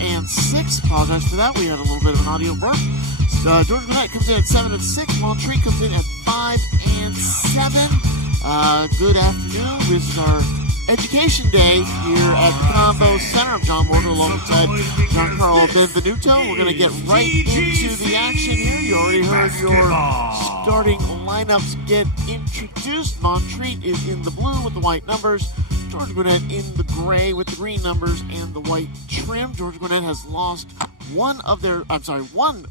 and 6. Apologize for that. We had a little bit of an audio burp. Georgia Gwinnett comes in at 7 and 6. Montreat comes in at 5 and 7. Good afternoon. This is our Education Day here at the Convo Center. I'm John Morgan alongside Giancarlo Benvenuto. We're going to get right into the action here. You already heard your starting lineups get introduced. Montreat is in the blue with the white numbers. Georgia Gwinnett in the gray with the green numbers and the white trim. Georgia Gwinnett has lost won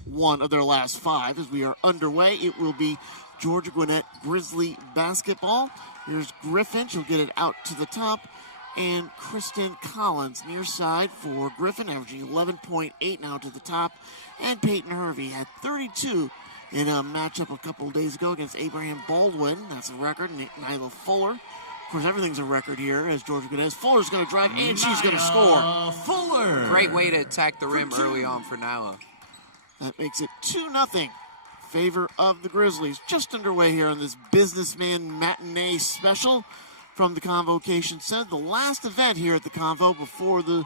one of their last 5 as we are underway. It will be Georgia Gwinnett Grizzly basketball. Here's Griffin. She'll get it out to the top. And Kristen Collins near side for Griffin, averaging 11.8 now to the top. And Peyton Hervey had 32 in a matchup a couple of days ago against Abraham Baldwin. That's a record. Nyla Fuller. Of course, everything's a record here as Georgia Gwinnett. Fuller's going to drive, and she's going to score. Fuller. Great way to attack the rim early on for Nyla. That makes it 2-0. Favor of the Grizzlies. Just underway here on this Businessman Matinee special from the Convocation Center. The last event here at the Convo before the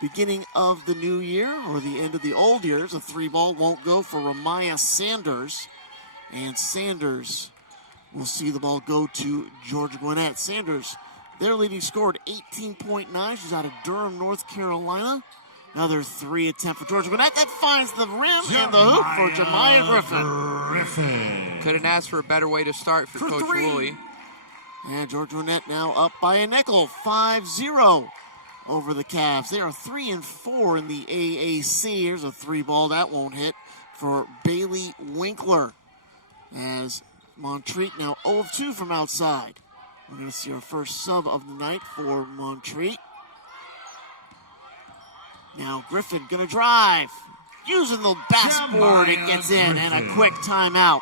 beginning of the new year or the end of the old years. A 3-ball won't go for Ramaya Sanders. And Sanders will see the ball go to Georgia Gwinnett. Sanders, their leading scorer at 18.9. She's out of Durham, North Carolina. Another 3 attempt for Georgia Gwinnett. That finds the rim and the hoop for Jemiah Griffin. Couldn't ask for a better way to start for Coach Woolley. And Georgia Gwinnett now up by a nickel, 5-0 over the Cavs. They are 3-4 in the AAC. Here's a 3-ball that won't hit for Bailey Winkler. As Montreat now 0 of 2 from outside. We're going to see our first sub of the night for Montreat. Now Griffin going to drive. Using the backboard, it gets in, and a quick timeout.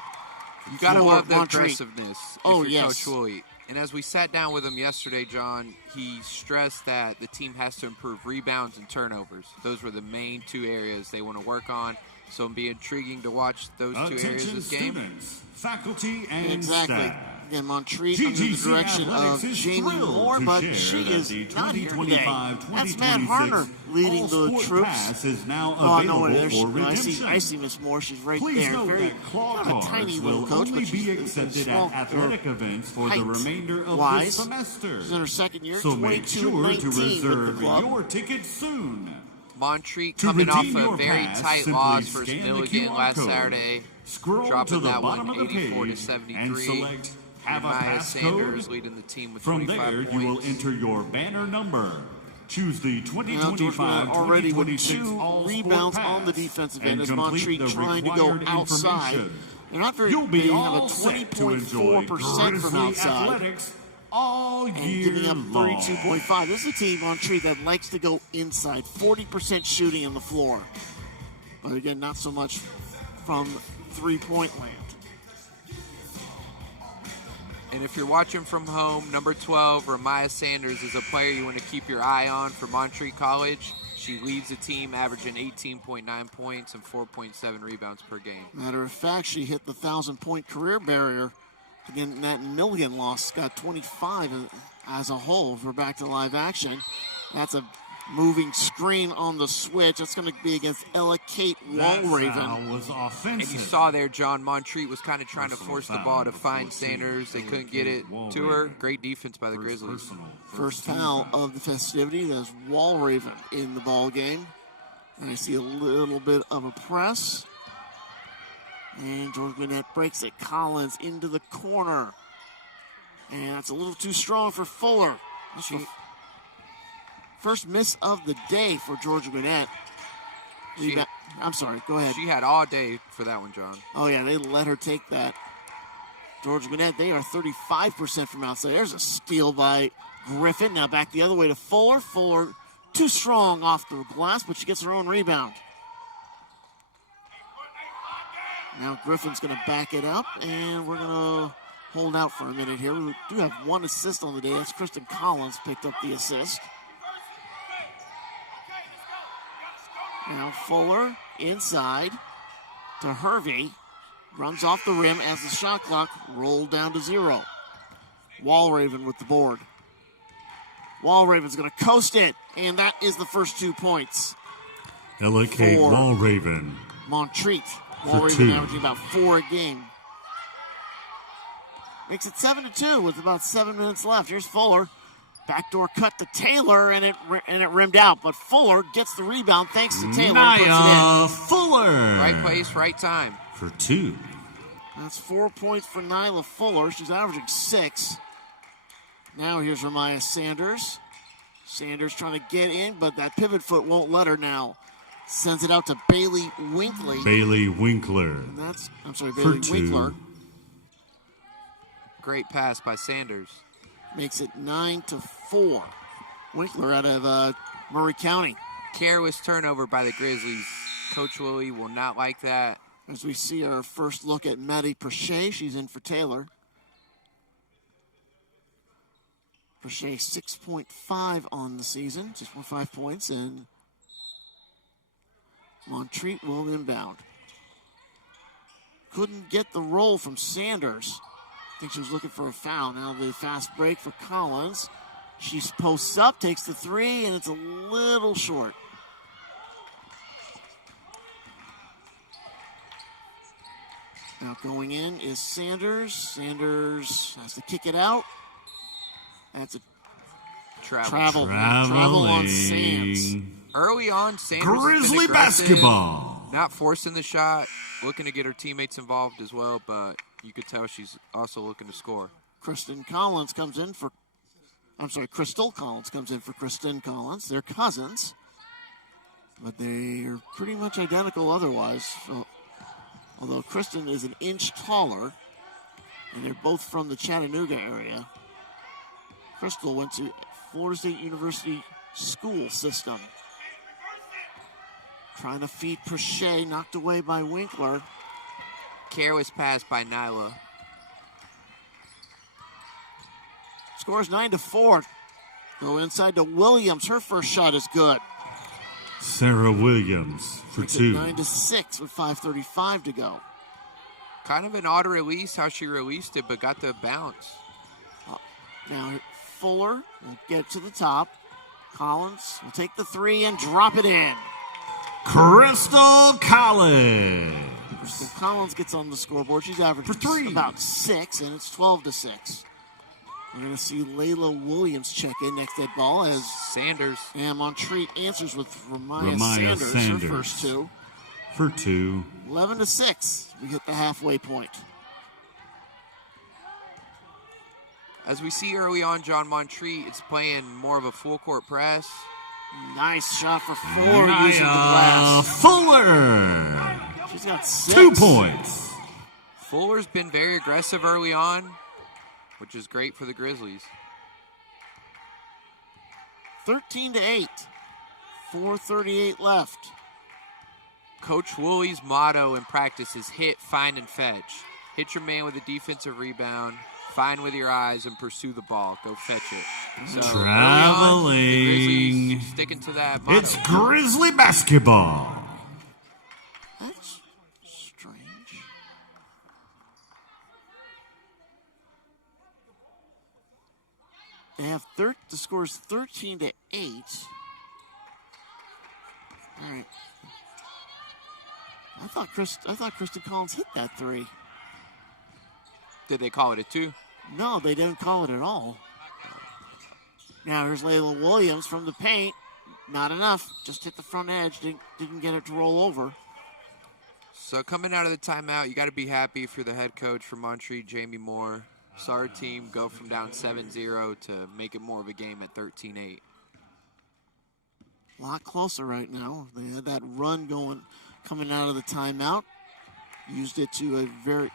You got to love the aggressiveness if you're Coach Woolley. And as we sat down with him yesterday, John, he stressed that the team has to improve rebounds and turnovers. Those were the main 2 areas they want to work on. So it'll be intriguing to watch those 2 areas this game. Students, faculty, and staff. Again, Montreat under the direction of Jamie Moore, but she is not here today. That's Matt Harner leading the troops. Is now I see Miss Moore. She's right there. Very a tiny little coach, but she's accepted at athletic events for the remainder of the semester. She's in her second year, so make sure to reserve your ticket soon. Montreat coming off a very tight loss versus Milligan last Saturday, dropping that one 84-73. Maya Sanders leading the team with 25 points. From there, you will enter your banner number. Choose the 2025 already with 2 rebounds on the defensive end as Montreat trying to go outside. They're not very good. They have a 20.4% from outside. And giving up 32.5. This is a team, Montreat, that likes to go inside. 40% shooting on the floor. But again, not so much from three-point land. And if you're watching from home, number 12, Ramaya Sanders, is a player you want to keep your eye on for Montreat College. She leads the team, averaging 18.9 points and 4.7 rebounds per game. Matter of fact, she hit the 1,000-point career barrier. Again, that Milligan loss got 25 as a whole. If we're back to live action, that's a moving screen on the switch. That's going to be against Ella Kate Walraven. Was offensive. And you saw there, John, Montreat was kind of trying to force the ball to find Sanders. They couldn't get it to her. Great defense by the Grizzlies. First foul of the festivity. There's Walraven in the ball game. And I see a little bit of a press. And Georgia Gwinnett breaks it. Collins into the corner. And that's a little too strong for Fuller. First miss of the day for Georgia Gwinnett. I'm sorry, go ahead. She had all day for that one, John. Oh, yeah, they let her take that. Georgia Gwinnett, they are 35% from outside. There's a steal by Griffin. Now back the other way to Fuller. Fuller too strong off the glass, but she gets her own rebound. Now Griffin's going to back it up, and we're going to hold out for a minute here. We do have 1 assist on the day. That's Kristen Collins picked up the assist. Now Fuller inside to Hervey. Runs off the rim as the shot clock rolled down to 0. Walraven with the board. Walraven's going to coast it, and that is the first 2 points. Ella Kate for Walraven. Montreat. For Walraven 2. averaging about 4 a game. Makes it 7-2 with about 7 minutes left. Here's Fuller. Backdoor cut to Taylor, and it rimmed out. But Fuller gets the rebound thanks to Taylor. Nia Fuller. Right place, right time. For 2. That's 4 points for Nyla Fuller. She's averaging 6. Now here's Ramaya Sanders. Sanders trying to get in, but that pivot foot won't let her now. Sends it out to Bailey Winkley. Bailey Winkler. And that's, Bailey Winkler. Great pass by Sanders. Makes it 9-4. Winkler out of Murray County. Careless turnover by the Grizzlies. Coach Willie will not like that. As we see our first look at Maddie Prochet, she's in for Taylor. Prochet 6.5 on the season, 6.5 points, and Montreat will inbound. Couldn't get the roll from Sanders. I think she was looking for a foul. Now the fast break for Collins. She posts up, takes the 3, and it's a little short. Now going in is Sanders. Sanders has to kick it out. That's a travel on Sands. Early on, Sanders Grizzly basketball. Not forcing the shot, looking to get her teammates involved as well, but you could tell she's also looking to score. Crystal Collins comes in for Kristen Collins. They're cousins, but they are pretty much identical otherwise. So, although Kristen is an inch taller, and they're both from the Chattanooga area. Crystal went to Florida State University school system. Trying to feed Prochet, knocked away by Winkler. Careless pass by Nyla. Scores 9-4. Go inside to Williams. Her first shot is good. Sarah Williams for 2. 9-6 with 5:35 to go. Kind of an odd release how she released it, but got the bounce. Now Fuller will get to the top. Collins will take the 3 and drop it in. Crystal Collins. Crystal Collins gets on the scoreboard. She's averaging for 3. About 6, and it's 12-6. We're going to see Layla Williams check in next that ball as Sanders. And Montreat answers with Ramaya Sanders, her first 2. For 2. 11-6. We hit the halfway point. As we see early on, John, Montreat, it's playing more of a full court press. Nice shot for Fuller using the glass. Fuller. She's got 6. 2 points. Fuller's been very aggressive early on, which is great for the Grizzlies. 13-8. 4:38 left. Coach Woolley's motto in practice is hit, find, and fetch. Hit your man with a defensive rebound, find with your eyes, and pursue the ball. Go fetch it. So Traveling. the Grizzlies sticking to that motto. It's Grizzly basketball. That's strange. They have the score's 13-8. All right. I thought Kristen Collins hit that 3. Did they call it a 2? No, they didn't call it at all. Now here's Layla Williams from the paint. Not enough. Just hit the front edge. Didn't get it to roll over. So coming out of the timeout, you got to be happy if you're the head coach for Montreat, Jamie Moore. Saw our team go from down 7-0 to make it more of a game at 13-8. A lot closer right now. They had that run going, coming out of the timeout. Used it to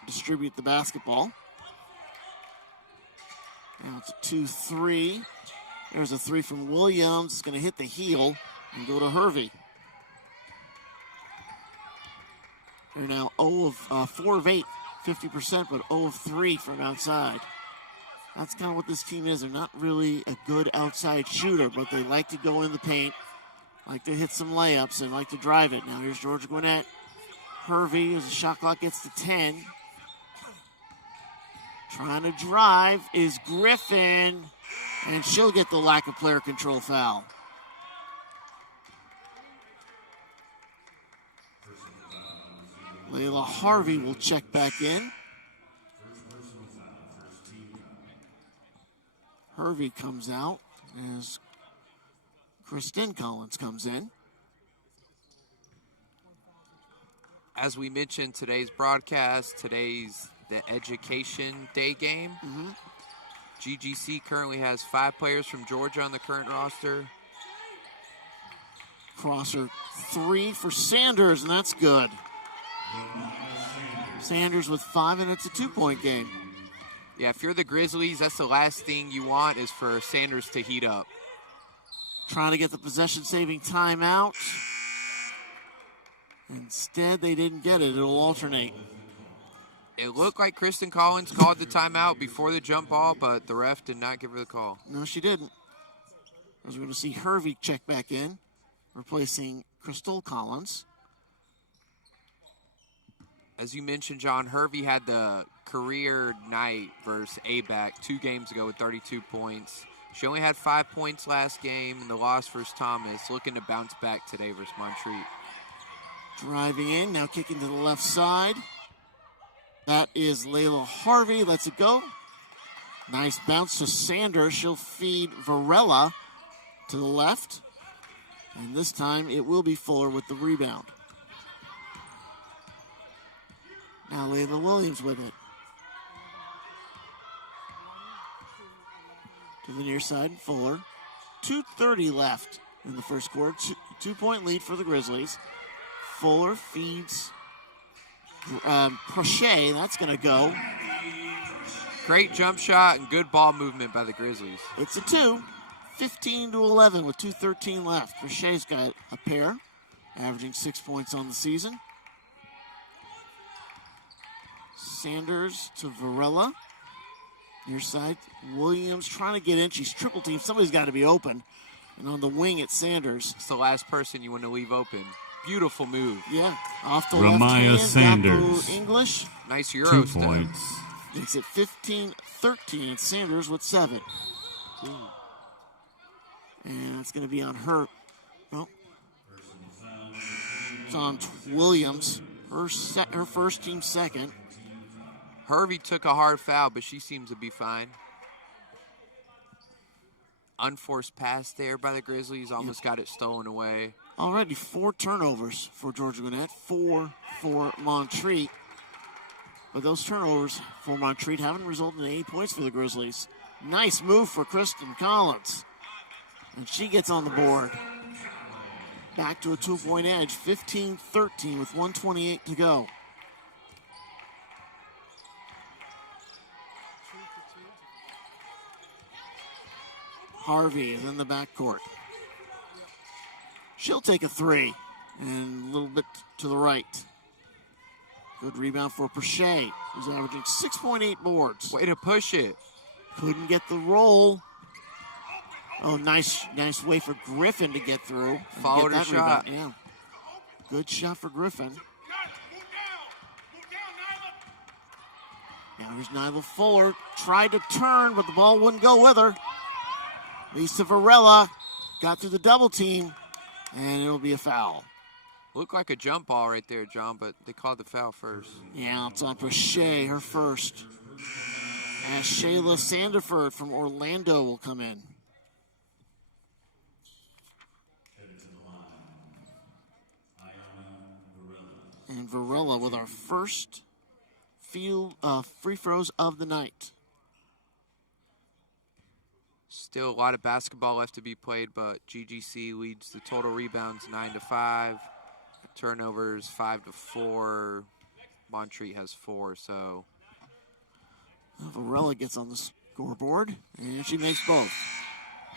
distribute the basketball. Now it's a 2-3. There's a 3 from Williams. It's going to hit the heel and go to Hervey. They're now 4 of 8, 50%, but 0 of 3 from outside. That's kind of what this team is. They're not really a good outside shooter, but they like to go in the paint, like to hit some layups, and like to drive it. Now here's Georgia Gwinnett. Hervey, as the shot clock gets to 10. Trying to drive is Griffin, and she'll get the lack of player control foul. Layla Harvey will check back in. Harvey comes out as Kristen Collins comes in. As we mentioned, today's broadcast, today's the Education Day game. GGC currently has 5 players from Georgia on the current roster. Crosser 3 for Sanders, and that's good. Sanders with 5, and it's a 2-point game. Yeah, if you're the Grizzlies, that's the last thing you want is for Sanders to heat up. Trying to get the possession-saving timeout. Instead, they didn't get it. It'll alternate. It looked like Kristen Collins called the timeout before the jump ball, but the ref did not give her the call. No, she didn't. As we're going to see Hervey check back in, replacing Crystal Collins. As you mentioned, John, Hervey had the career night versus ABAC 2 games ago with 32 points. She only had 5 points last game in the loss versus Thomas, looking to bounce back today versus Montreat. Driving in, now kicking to the left side. That is Layla Harvey, lets it go. Nice bounce to Sanders. She'll feed Varela to the left. And this time it will be Fuller with the rebound. Now Layla Williams with it. To the near side, Fuller. 2:30 left in the first quarter. 2-point lead for the Grizzlies. Fuller feeds Crochet. That's going to go. Great jump shot and good ball movement by the Grizzlies. It's a 2. 15-11 with 2:13 left. Crochet's got a pair, averaging 6 points on the season. Sanders to Varela. Near side, Williams trying to get in. She's triple teamed. Somebody's got to be open. And on the wing, it's Sanders. It's the last person you want to leave open. Beautiful move. Yeah, off the Ramaya left hand. Sanders. English. Nice Euro 2 step. points. Makes it 15-13. And Sanders with 7. And it's going to be on her. Oh. It's on Williams. Her first team second. Hervey took a hard foul, but she seems to be fine. Unforced pass there by the Grizzlies. Almost got it stolen away. Already 4 turnovers for Georgia Gwinnett. 4 for Montreat. But those turnovers for Montreat haven't resulted in any points for the Grizzlies. Nice move for Kristen Collins. And she gets on the board. Back to a 2-point edge. 15-13 with 1:28 to go. Harvey is in the backcourt. She'll take a 3 and a little bit to the right. Good rebound for Prochet, who's averaging 6.8 boards. Way to push it. Couldn't get the roll. Oh, nice way for Griffin to get through. And Followed get her that shot. Rebound. Yeah. Good shot for Griffin. Now here's Nyla Fuller. Tried to turn, but the ball wouldn't go with her. Leads to Varela. Got through the double team, and it'll be a foul. Looked like a jump ball right there, John, but they called the foul first. Yeah, it's on Prochet, her first. As Shayla Sandiford from Orlando will come in. And Varela with our first free throws of the night. Still a lot of basketball left to be played, but GGC leads the total rebounds 9-5, turnovers 5-4. Montreat has 4, so. Varela gets on the scoreboard, and she makes both.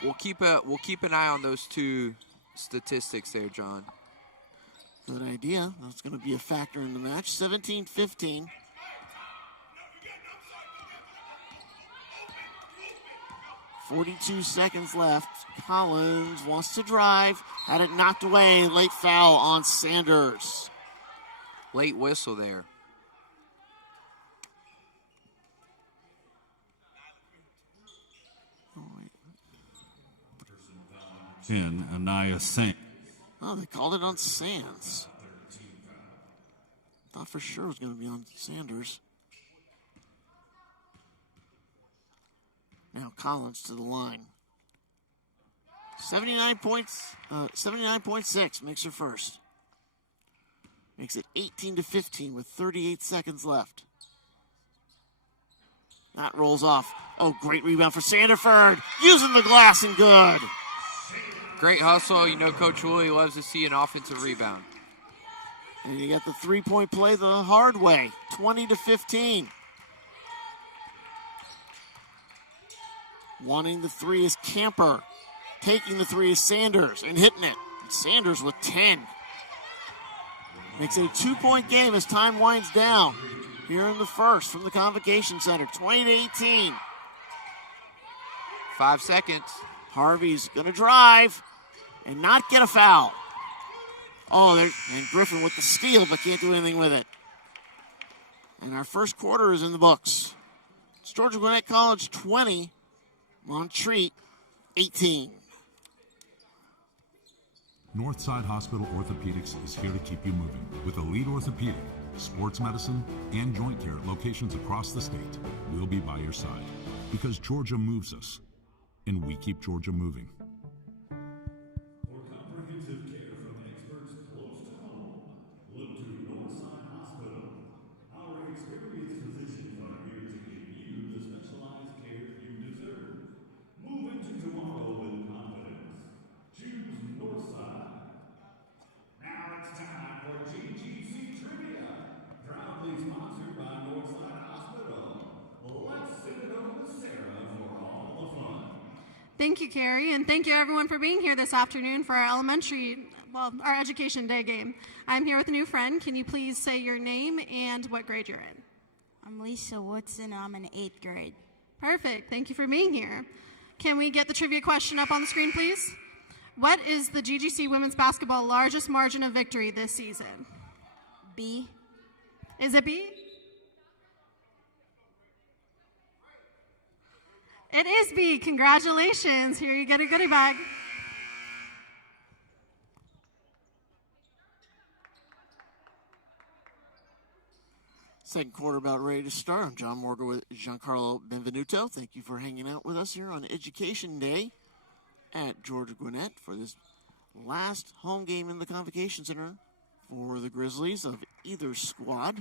We'll keep an eye on those 2 statistics there, John. Good idea. That's going to be a factor in the match. 17-15. .42 seconds left. Collins wants to drive. Had it knocked away. Late foul on Sanders. Late whistle there. In Anaya Saint. Oh, they called it on Sands. Thought for sure it was going to be on Sanders. Now Collins to the line. 79 points, 79.6 makes her first. Makes it 18-15 with 38 seconds left. That rolls off. Oh, great rebound for Sandiford. Using the glass and good. Great hustle. You know Coach Woolley loves to see an offensive rebound. And you got the three-point play the hard way, 20-15. Wanting the three is Camper. Taking the three is Sanders and hitting it. Sanders with 10. Makes it a 2-point game as time winds down here in the first from the Convocation Center, 20-18. 5 seconds. Harvey's going to drive and not get a foul. Oh, and Griffin with the steal, but can't do anything with it. And our first quarter is in the books. It's Georgia Gwinnett College 20, Montreat 18. Northside Hospital Orthopedics is here to keep you moving with elite orthopedic, sports medicine, and joint care at locations across the state. We'll be by your side because Georgia moves us, and we keep Georgia moving. For comprehensive care from experts close to home, look to Northside Hospital. Our experienced physicians are here to give you the specialized care you deserve. Move into tomorrow with confidence. Choose Northside. Now it's time for GGC Trivia, proudly sponsored by Northside Hospital. Let's send it over to Sarah for all the fun. Thank you, Carrie, and thank you everyone for being here this afternoon for our our Education Day game. I'm here with a new friend. Can you please say your name and what grade you're in? I'm Lisa Woodson. I'm in 8th grade. Perfect. Thank you for being here. Can we get the trivia question up on the screen, please? What is the GGC women's basketball largest margin of victory this season? B. Is it B? It is B. Congratulations. Here you get a goodie bag. Second quarter about ready to start. I'm John Morgan with Giancarlo Benvenuto. Thank you for hanging out with us here on Education Day at Georgia Gwinnett for this last home game in the Convocation Center for the Grizzlies of either squad.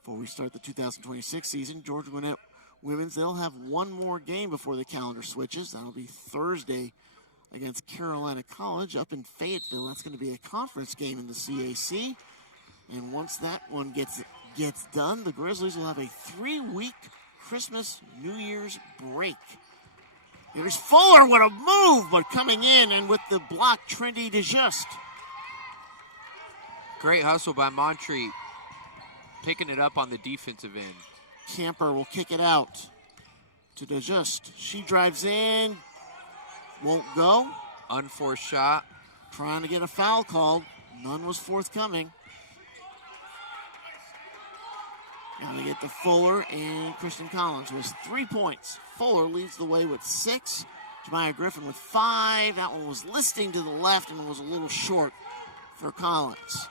Before we start the 2026 season, Georgia Gwinnett women's, they'll have one more game before the calendar switches. That'll be Thursday against Carolina College up in Fayetteville. That's going to be a conference game in the CAC. And once that one gets done, the Grizzlies will have a 3-week Christmas New Year's break. Here's Fuller with a move, but coming in and with the block, Trinity DeJust. Great hustle by Montreat, picking it up on the defensive end. Camper will kick it out to DeJust. She drives in, won't go. Unforced shot. Trying to get a foul called. None was forthcoming. Now they get to Fuller and Kristen Collins with 3 points. Fuller leads the way with 6. Jemiah Griffin with 5. That one was listing to the left and was a little short for Collins.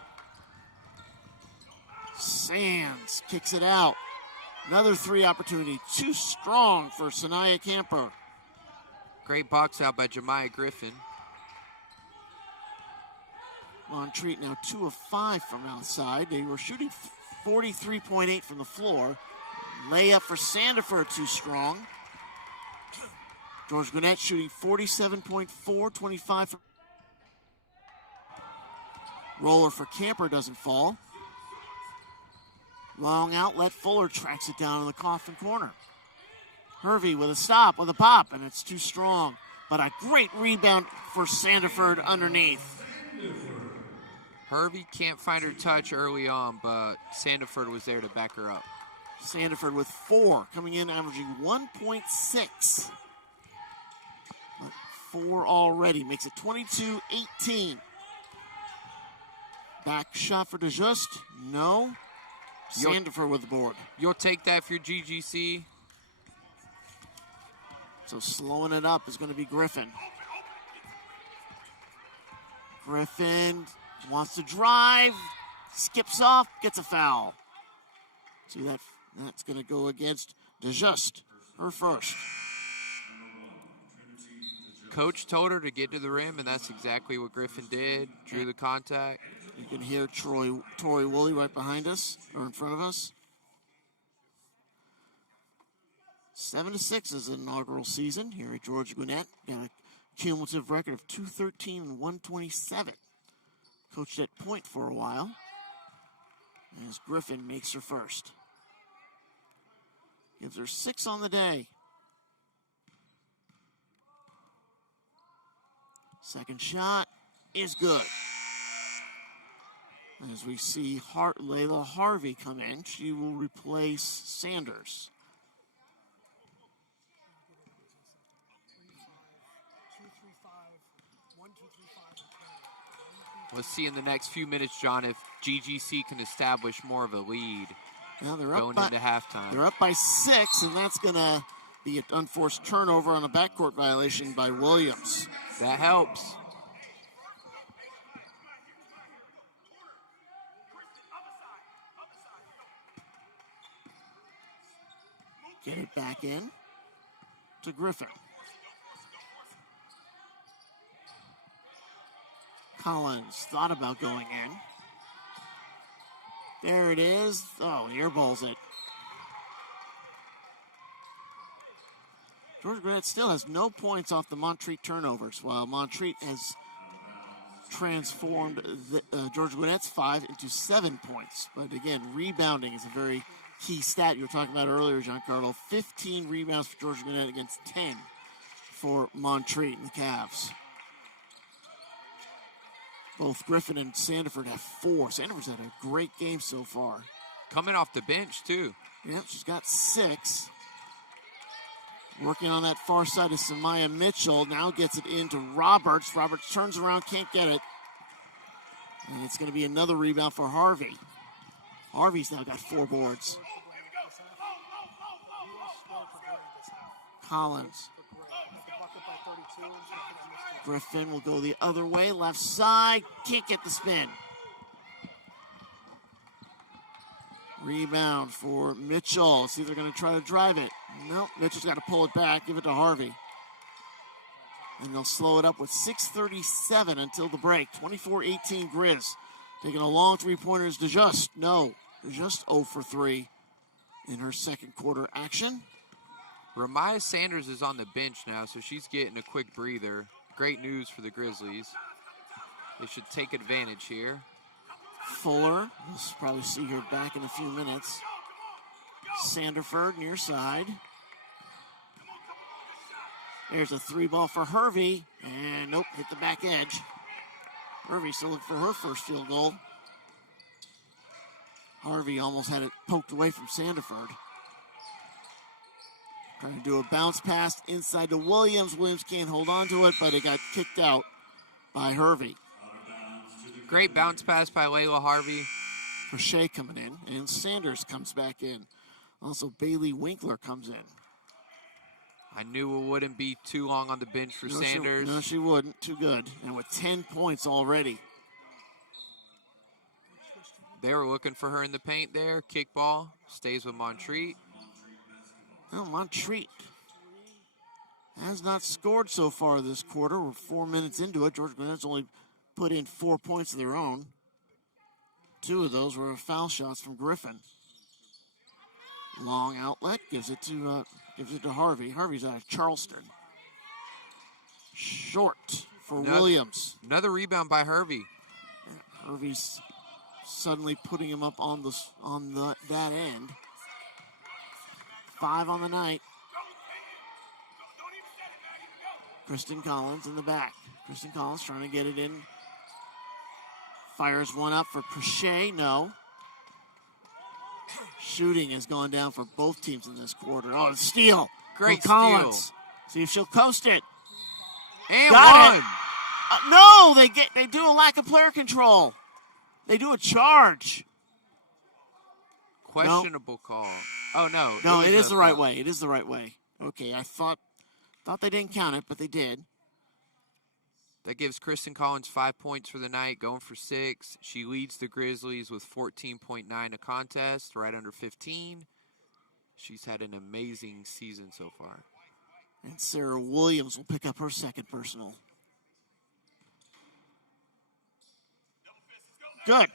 Sands kicks it out. Another 3 opportunity. Too strong for Sanaya Camper. Great box out by Jemiah Griffin. Montreat now 2 of 5 from outside. They were shooting 43.8 from the floor. Layup for Sandiford, too strong. George Gwinnett shooting 47.4, 25 from. Roller for Camper doesn't fall. Long outlet, Fuller tracks it down in the coffin corner. Hervey with a stop, with a pop, and it's too strong. But a great rebound for Sandiford underneath. Hervey can't find her touch early on, but Sandiford was there to back her up. Sandiford with 4, coming in averaging 1.6. 4 already, makes it 22-18. Back shot for DeJust, no. Sandiford with the board. You'll take that if you're GGC. So slowing it up is going to be Griffin. Griffin wants to drive. skips off, gets a foul. See that's going to go against DeJuste, her first. Coach told her to get to the rim, and that's exactly what Griffin did. Drew the contact. You can hear Tori Woolley right behind us, or in front of us. 7-6 is an inaugural season here at Georgia Gwinnett. Got a cumulative record of 213 and 127. Coached at point for a while. As Griffin makes her first. Gives her 6 on the day. Second shot is good. As we see Layla Harvey come in, she will replace Sanders. Let's see in the next few minutes, John, if GGC can establish more of a lead going into halftime. They're up by 6, and that's going to be an unforced turnover on a backcourt violation by Williams. That helps. Get it back in to Griffin. Collins thought about going in. There it is. Oh, he airballs it. Georgia Gwinnett still has no points off the Montreat turnovers, while Montreat has transformed Georgia Gwinnett's 5 into 7 points. But again, rebounding is a very key stat you were talking about earlier, Giancarlo. 15 rebounds for Georgia Gwinnett against 10 for Montreat and the Cavs. Both Griffin and Sandiford have 4. Sandiford's had a great game so far. Coming off the bench, too. Yep, she's got 6. Working on that far side of Samaya Mitchell. Now gets it into Roberts. Roberts turns around, can't get it. And it's going to be another rebound for Harvey. Harvey's now got 4 boards. Collins. Griffin will go the other way, left side, can't get the spin. Rebound for Mitchell. See if they're going to try to drive it. Nope, Mitchell's got to pull it back, give it to Harvey. And they'll slow it up with 6:37 until the break. 24-18 Grizz. Taking a long three-pointer is DeJuste. No, DeJuste 0 for 3 in her second quarter action. Ramaya Sanders is on the bench now, so she's getting a quick breather. Great news for the Grizzlies. They should take advantage here. Fuller, we'll probably see her back in a few minutes. Sanderford near side. There's a 3-ball for Hervey, and nope, hit the back edge. Hervey still looking for her first field goal. Harvey almost had it poked away from Sanderford. Trying to do a bounce pass inside to Williams. Williams can't hold on to it, but it got kicked out by Hervey. Great bounce pass by Layla Harvey. Crochet coming in, and Sanders comes back in. Also, Bailey Winkler comes in. I knew it wouldn't be too long on the bench for Sanders. No, she wouldn't. Too good. And with 10 points already. They were looking for her in the paint there. Kickball. Stays with Montreat. Well, Montreat has not scored so far this quarter. We're 4 minutes into it. Georgia Gwinnett's only put in 4 points of their own. 2 of those were foul shots from Griffin. Long outlet, gives it to Harvey. Harvey's out of Charleston. Short for Williams. Another rebound by Hervey. Hervey's suddenly putting him up on that end. 5 on the night. Kristen Collins in the back. Kristen Collins trying to get it in. Fires one up for Crochet. No. Shooting has gone down for both teams in this quarter. Oh, steal. Great Collins. steal. See if she'll coast it. And Got one. it. No, they do a lack of player control. They do a charge. Questionable call. Oh, no. No, it is the right way. It is the right way. Okay, I thought they didn't count it, but they did. That gives Kristen Collins 5 points for the night, going for 6. She leads the Grizzlies with 14.9 a contest, right under 15. She's had an amazing season so far. And Sarah Williams will pick up her second personal. Good.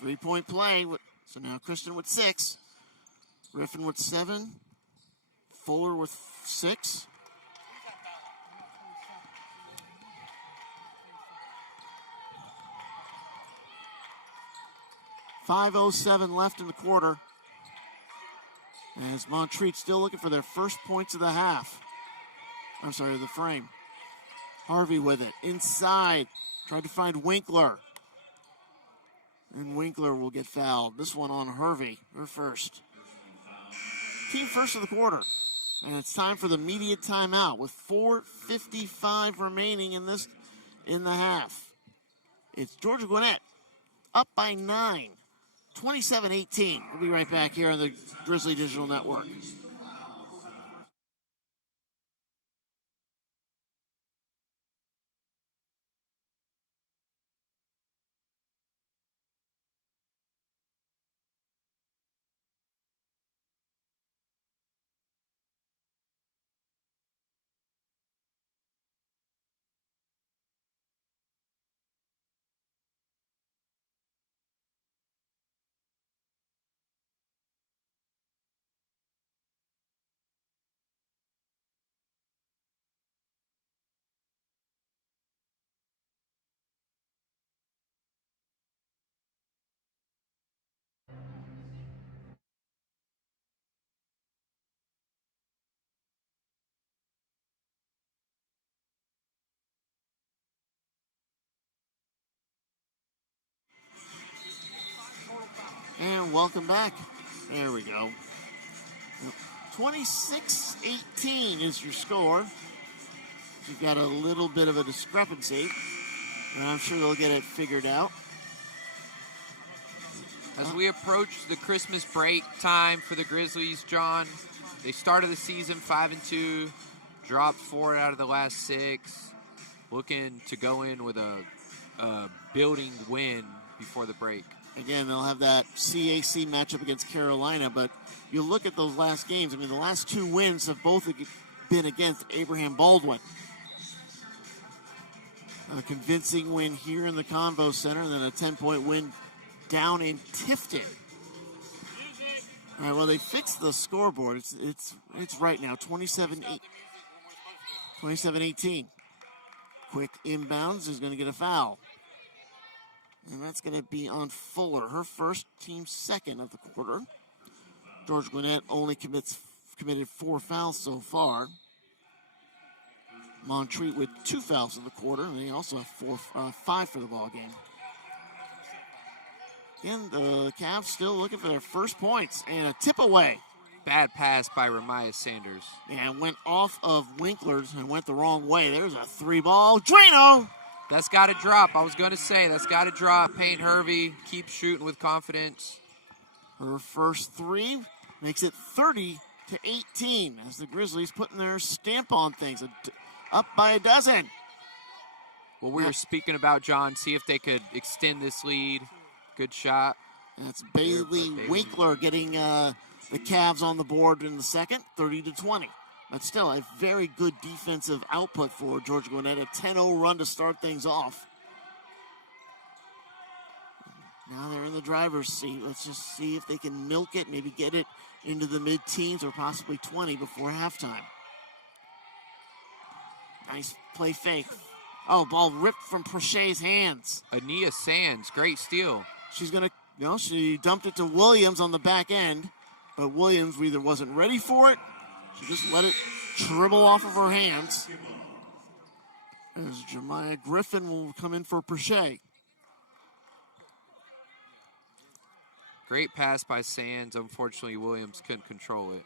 3-point play. So now Kristen with 6. Griffin with 7. Fuller with 6. .507 left in the quarter. As Montreat still looking for their first points of the half. I'm sorry, the frame. Harvey with it. Inside. Tried to find Winkler. And Winkler will get fouled. This one on Harvey, her first. Team first of the quarter. And it's time for the immediate timeout with 4:55 remaining in the half. It's Georgia Gwinnett up by 9. 27-18. We'll be right back here on the Grizzly Digital Network. And welcome back. There we go. 26-18 is your score. You've got a little bit of a discrepancy, and I'm sure they'll get it figured out. As we approach the Christmas break time for the Grizzlies, John, they started the season 5-2, dropped 4 out of the last 6, looking to go in with a building win before the break. Again, they'll have that CAC matchup against Carolina, but you look at those last games. I mean, the last 2 wins have both been against Abraham Baldwin. A convincing win here in the Convo Center, and then a 10-point win down in Tifton. All right, well, they fixed the scoreboard. It's right now, 27-18. Quick inbounds is going to get a foul. And that's going to be on Fuller, her first, team second of the quarter. George Gwinnett only committed 4 fouls so far. Montreat with 2 fouls in the quarter, and they also have 5 for the ball game. Again, the Cavs still looking for their first points, and a tip away. Bad pass by Ramiah Sanders. And went off of Winkler's and went the wrong way. There's a 3-ball. Drano! That's got to drop. I was going to say, that's got to drop. Payne Hervey keeps shooting with confidence. Her first 3 makes it 30-18 as the Grizzlies putting their stamp on things. Up by a dozen. Well, we were speaking about, John, see if they could extend this lead. Good shot. That's Bailey Winkler getting the Cavs on the board in the second, 30-20. But still, a very good defensive output for Georgia Gwinnett. A 10-0 run to start things off. Now they're in the driver's seat. Let's just see if they can milk it, maybe get it into the mid-teens or possibly 20 before halftime. Nice play fake. Oh, ball ripped from Prochet's hands. Ania Sands, great steal. She's going to, she dumped it to Williams on the back end, but Williams either wasn't ready for it. She just let it dribble off of her hands. As Jemiah Griffin will come in for Prochet. Great pass by Sands. Unfortunately, Williams couldn't control it.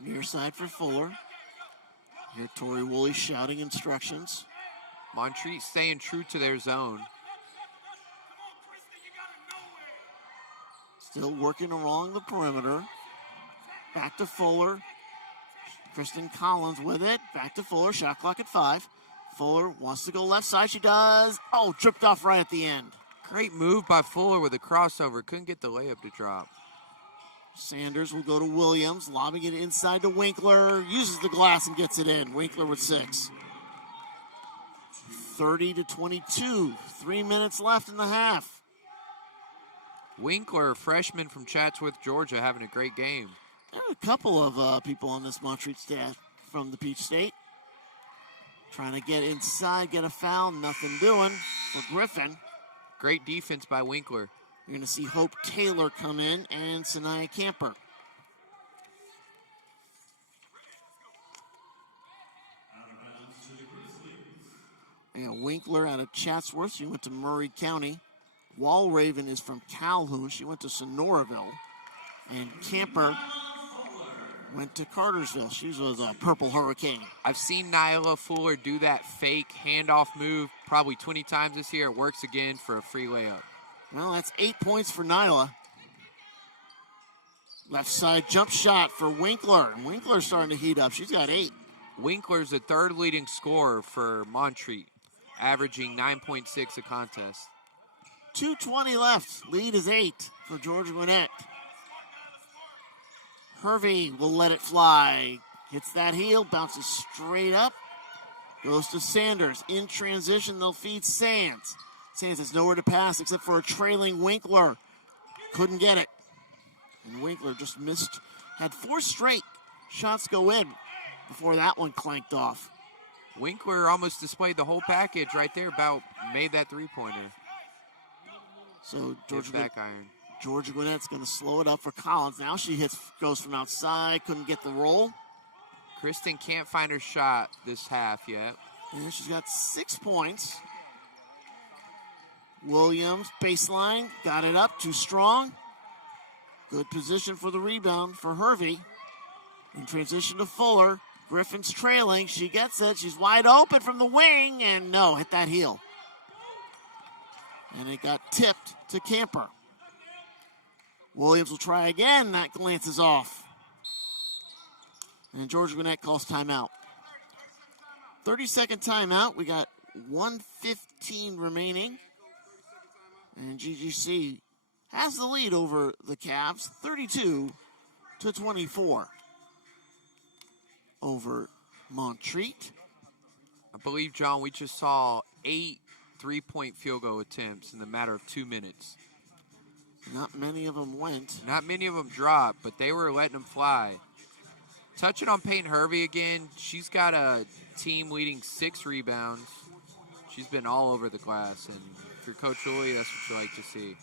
Near side for Fuller. Here, Tori Woolley shouting instructions. Montreat staying true to their zone. Still working along the perimeter. Back to Fuller. Kristen Collins with it. Back to Fuller. Shot clock at 5. Fuller wants to go left side. She does. Oh, tripped off right at the end. Great move by Fuller with a crossover. Couldn't get the layup to drop. Sanders will go to Williams, lobbing it inside to Winkler. Uses the glass and gets it in. Winkler with 6. 30-22. 3 minutes left in the half. Winkler, freshman from Chatsworth, Georgia, having a great game. There are a couple of people on this Montreat staff from the Peach State. Trying to get inside, get a foul, nothing doing for Griffin. Great defense by Winkler. You're going to see Hope Taylor come in and Sanaya Camper. And Winkler out of Chatsworth. She went to Murray County. Walraven is from Calhoun. She went to Sonoraville. And Camper went to Cartersville. She was a Purple Hurricane. I've seen Nyla Fuller do that fake handoff move probably 20 times this year. It works again for a free layup. Well, that's 8 points for Nyla. Left side jump shot for Winkler. Winkler's starting to heat up. She's got 8. Winkler's the third leading scorer for Montreat, averaging 9.6 a contest. 2:20 left. Lead is 8 for Georgia Gwinnett. Hervey will let it fly. Hits that heel, bounces straight up. Goes to Sanders. In transition, they'll feed Sands. Sands has nowhere to pass except for a trailing Winkler. Couldn't get it. And Winkler just missed. Had 4 straight shots go in before that one clanked off. Winkler almost displayed the whole package right there, about made that three-pointer. So Georgia Gwinnett's going to slow it up for Collins. Now she goes from outside, couldn't get the roll. Kristen can't find her shot this half yet. And she's got 6 points. Williams, baseline, got it up, too strong. Good position for the rebound for Hervey. In transition to Fuller. Griffin's trailing. She gets it. She's wide open from the wing. And no, hit that heel. And it got tipped to Camper. Williams will try again. That glances off. And Georgia Gwinnett calls timeout. 30-second timeout. We got 1:15 remaining. And GGC has the lead over the Cavs, 32-24 over Montreat. I believe, John, we just saw 8 3-point field goal attempts in the matter of 2 minutes. Not many of them went. Not many of them dropped, but they were letting them fly. Touching on Peyton Hervey again, she's got a team-leading 6 rebounds. She's been all over the glass, and for Coach Julie, that's what you like to see.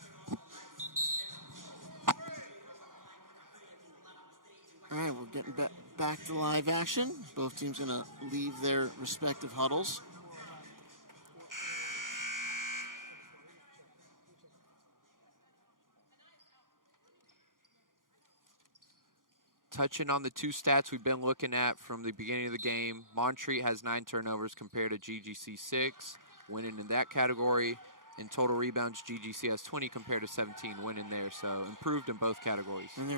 All right, we're getting back to live action. Both teams going to leave their respective huddles. Touching on the 2 stats we've been looking at from the beginning of the game, Montreat has 9 turnovers compared to GGC 6, winning in that category. In total rebounds, GGC has 20 compared to 17, winning there. So improved in both categories. And the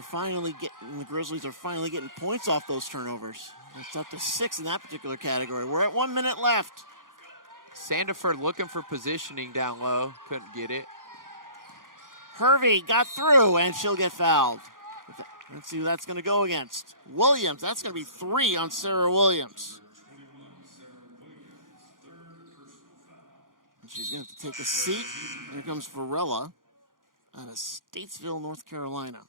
Grizzlies are finally getting points off those turnovers. It's up to 6 in that particular category. We're at 1 minute left. Sandiford looking for positioning down low. Couldn't get it. Hervey got through, and she'll get fouled. Let's see who that's going to go against. Williams. That's going to be 3 on Sarah Williams. And she's going to have to take a seat. Here comes Varela out of Statesville, North Carolina.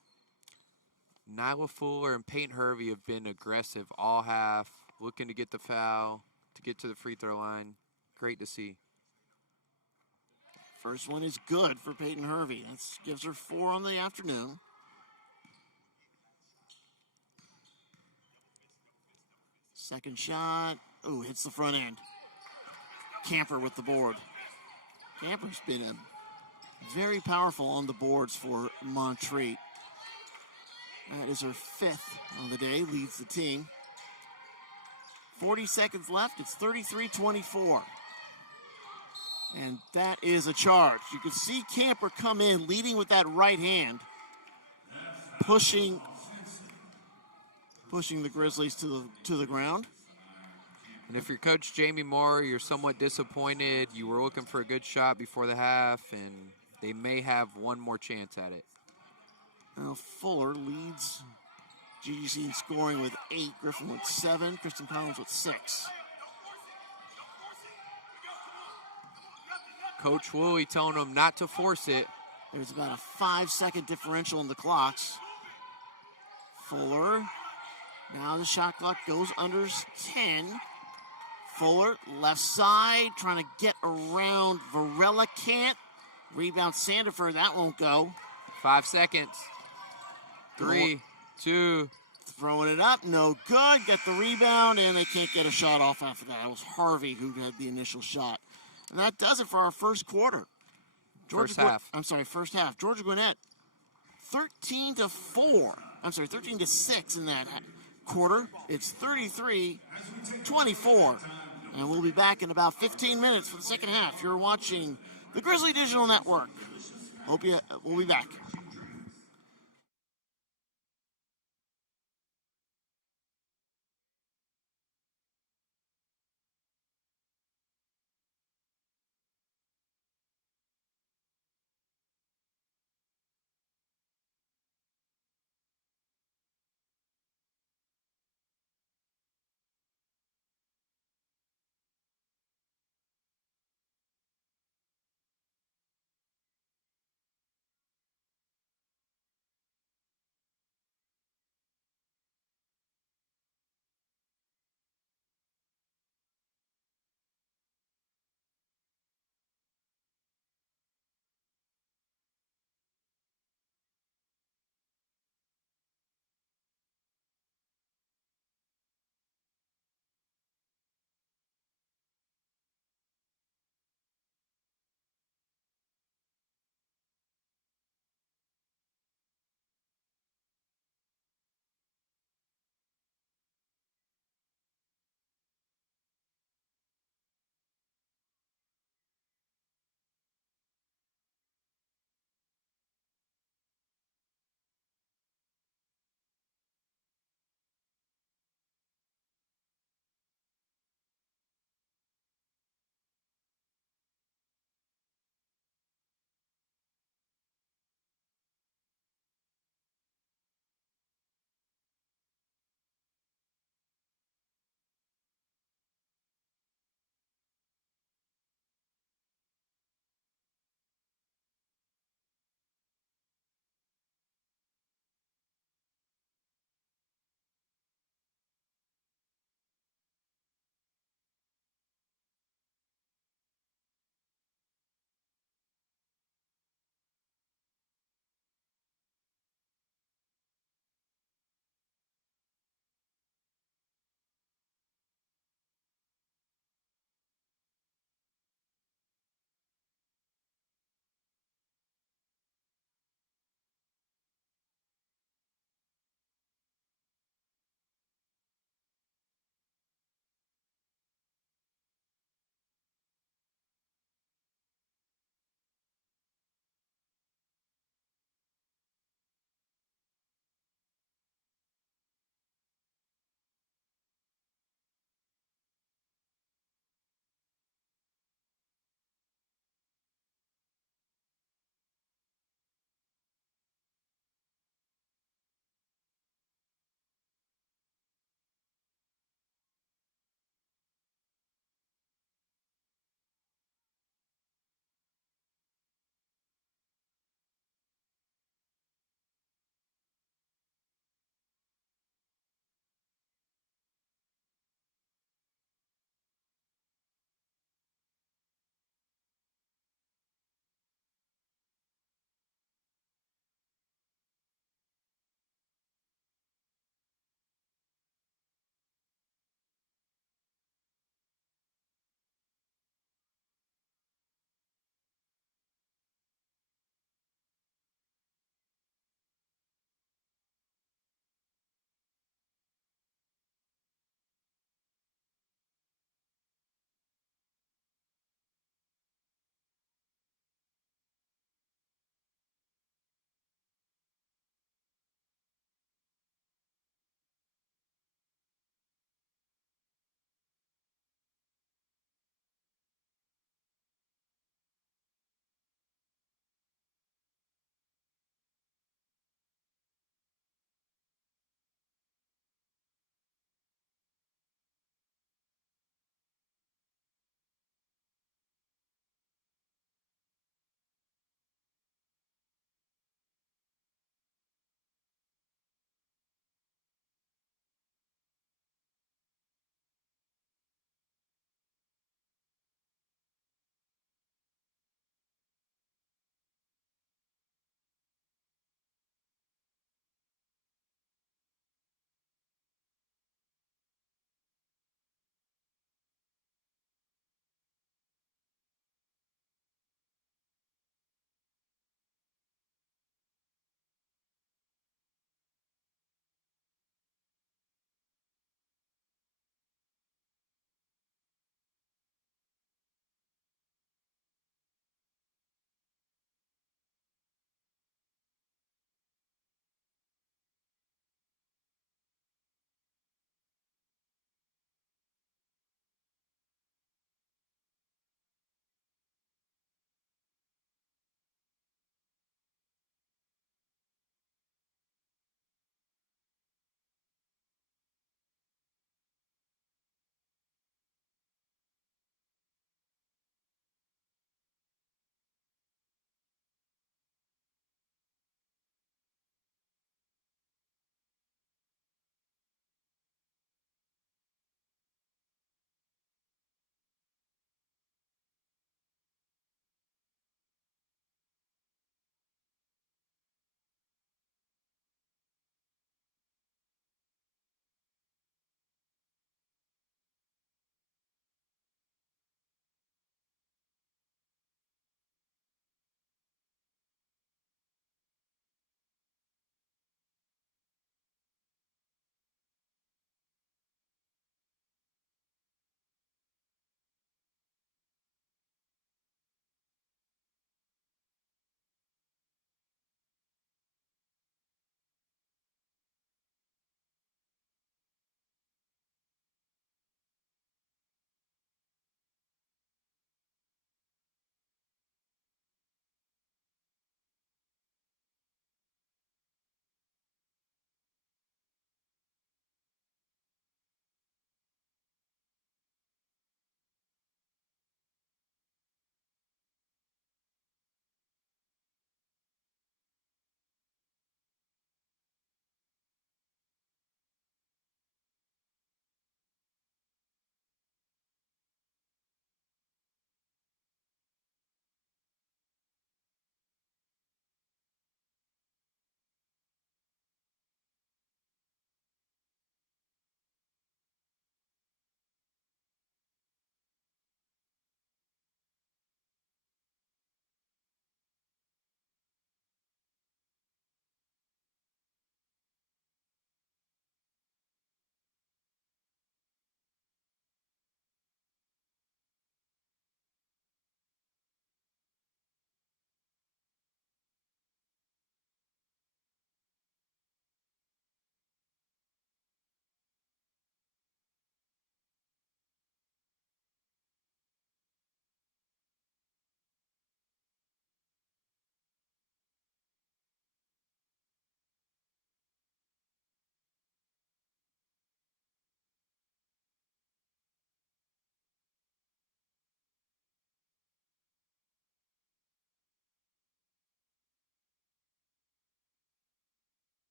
Nyla Fuller and Peyton Hervey have been aggressive all half, looking to get the foul, to get to the free throw line. Great to see. First one is good for Peyton Hervey. That gives her 4 on the afternoon. Second shot. Oh, hits the front end. Camper with the board. Camper's been very powerful on the boards for Montreat. That is her 5th on the day, leads the team. 40 seconds left. It's 33-24. And that is a charge. You can see Camper come in, leading with that right hand, pushing pushing the Grizzlies to the ground. And if you're Coach Jamie Moore, you're somewhat disappointed. You were looking for a good shot before the half, and they may have one more chance at it. Now Fuller leads GGC in scoring with 8. Griffin with 7. Kristen Collins with 6. Coach Woolley telling them not to force it. There's about a 5-second differential in the clocks. Fuller. Now the shot clock goes under 10. Fuller, left side, trying to get around Varela. Can't. Rebound Sandiford. That won't go. 5 seconds. 3, 2. Throwing it up. No good. Get the rebound, and they can't get a shot off after that. It was Harvey who had the initial shot. And that does it for our first quarter. First half. First half. Georgia Gwinnett, 13-4. 13-6 in that quarter. It's 33-24. And we'll be back in about 15 minutes for the second half. You're watching the Grizzly Digital Network. We'll be back.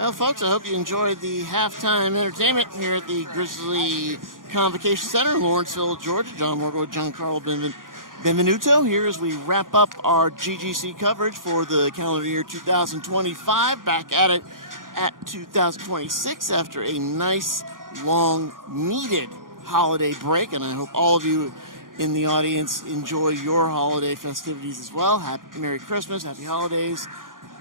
Well, folks, I hope you enjoyed the halftime entertainment here at the Grizzly Convocation Center in Lawrenceville, Georgia. John Morgo, Giancarlo Benvenuto here as we wrap up our GGC coverage for the calendar year 2025. Back at it at 2026 after a nice, long, needed holiday break. And I hope all of you in the audience enjoy your holiday festivities as well. Merry Christmas, Happy Holidays,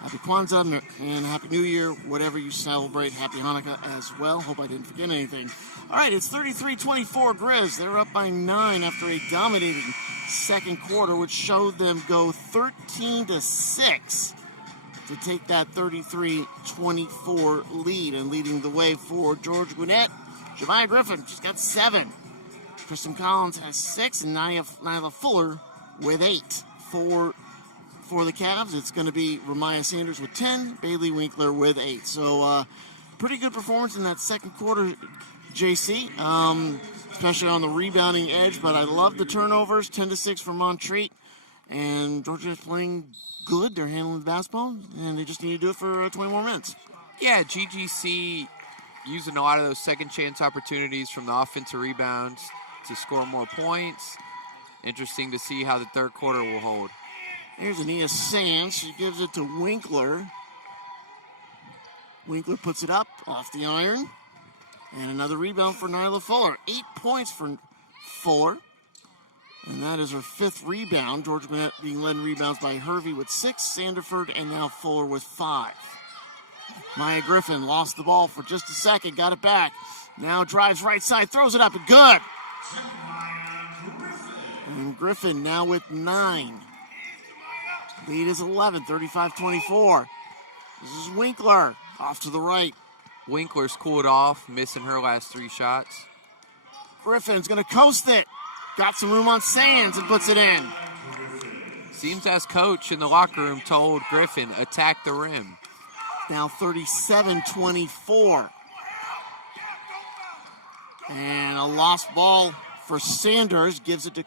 Happy Kwanzaa, and Happy New Year, whatever you celebrate. Happy Hanukkah as well. Hope I didn't forget anything. All right, it's 33-24 Grizz. They're up by 9 after a dominating second quarter, which showed them go 13-6 to take that 33-24 lead. And leading the way for George Gwinnett, Jemiah Griffin just got 7. Kristen Collins has 6, and Nyla Fuller with 8. For the Cavs, it's going to be Ramiah Sanders with 10, Bailey Winkler with 8. So pretty good performance in that second quarter, JC, especially on the rebounding edge. But I love the turnovers, 10-6 for Montreat. And Georgia's playing good. They're handling the basketball, and they just need to do it for 20 more minutes. Yeah, GGC using a lot of those second chance opportunities from the offensive rebounds to score more points. Interesting to see how the third quarter will hold. Here's Ania Sands. She gives it to Winkler. Winkler puts it up off the iron. And another rebound for Nyla Fuller. 8 points for Fuller. And that is her 5th rebound. George Gwinnett being led in rebounds by Hervey with 6, Sanderford, and now Fuller with 5. Maya Griffin lost the ball for just a second, got it back. Now drives right side, throws it up, and good. And Griffin now with 9. Lead is 11, 35-24. This is Winkler off to the right. Winkler's cooled off, missing her last 3 shots. Griffin's going to coast it. Got some room on Sands and puts it in. Seems as coach in the locker room told Griffin, attack the rim. Now 37-24. And a lost ball for Sanders. Gives it to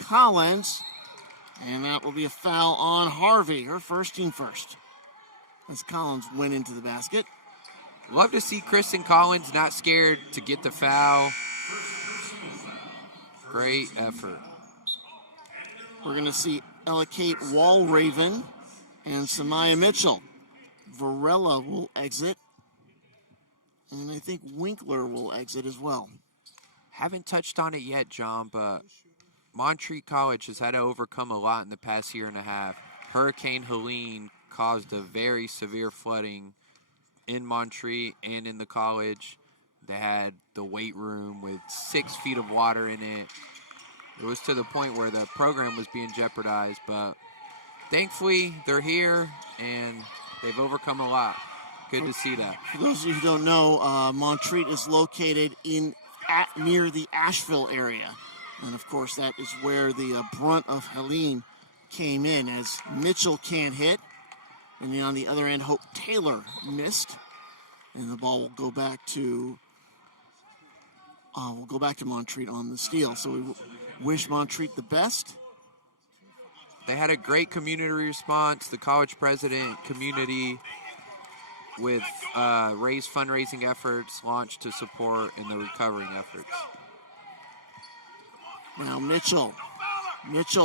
Collins. And that will be a foul on Harvey. Her first, team first. As Collins went into the basket. Love to see Kristen Collins not scared to get the foul. Great effort. We're going to see Ella Kate Walraven and Samaya Mitchell. Varela will exit. And I think Winkler will exit as well. Haven't touched on it yet, John, but Montreat College has had to overcome a lot in the past year and a half. Hurricane Helene caused a very severe flooding in Montreat and in the college. They had the weight room with 6 feet of water in it. It was to the point where the program was being jeopardized, but thankfully they're here and they've overcome a lot. Good to see that. For those of you who don't know, Montreat is located near the Asheville area. And, of course, that is where the brunt of Helene came in, as Mitchell can't hit. And then on the other end, Hope Taylor missed. And the ball will go back to Montreat on the steal. So we wish Montreat the best. They had a great community response. The college president community with raised fundraising efforts launched to support in the recovering efforts. Now Mitchell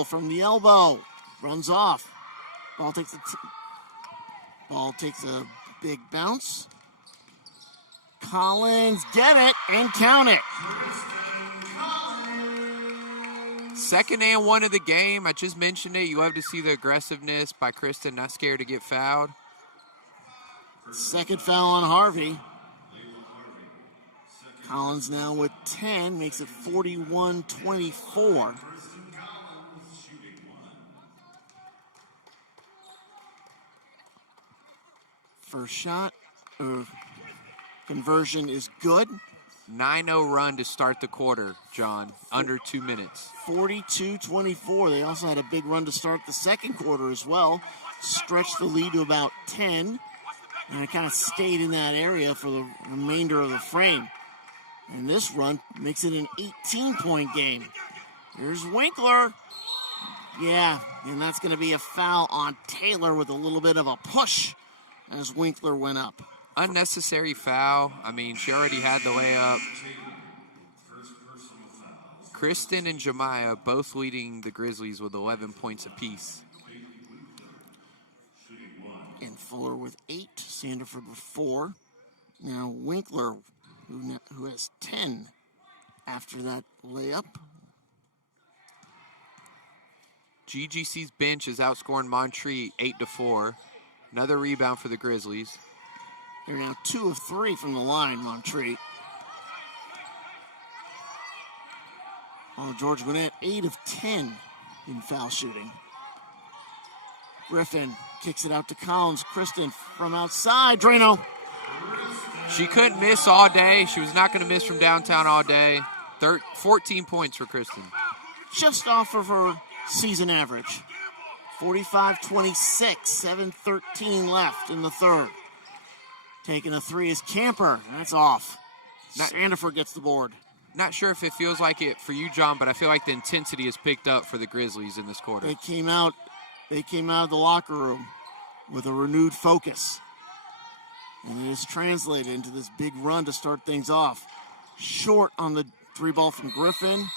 from the elbow runs off. Ball takes a big bounce. Collins, get it and count it. Second and 1 of the game. I just mentioned it. You love to see the aggressiveness by Kristen, not scared to get fouled. Second foul on Harvey. Collins now with 10, makes it 41-24. First shot, conversion is good. 9-0 run to start the quarter, John, under 2 minutes. 42-24. They also had a big run to start the second quarter as well. Stretched the lead to about 10. And it kind of stayed in that area for the remainder of the frame. And this run makes it an 18-point game. Here's Winkler. Yeah, and that's going to be a foul on Taylor with a little bit of a push as Winkler went up. Unnecessary foul. I mean, she already had the layup. Kristen and Jemiah both leading the Grizzlies with 11 points apiece. And Fuller with 8, Sandiford with 4. Now Winkler, who has 10 after that layup. GGC's bench is outscoring Montreat 8-4. Another rebound for the Grizzlies. They're now 2 of 3 from the line, Montreat. George Gwinnett, 8 of 10 in foul shooting. Griffin kicks it out to Collins. Kristen from outside. Drano. She couldn't miss all day. She was not going to miss from downtown all day. 14 points for Kristen. Just off of her season average. 45-26, 7:13 left in the third. Taking a 3 is Camper. That's off. Sandiford gets the board. Not sure if it feels like it for you, John, but I feel like the intensity has picked up for the Grizzlies in this quarter. They came out of the locker room with a renewed focus. And it is translated into this big run to start things off. Short on the 3 ball from Griffin.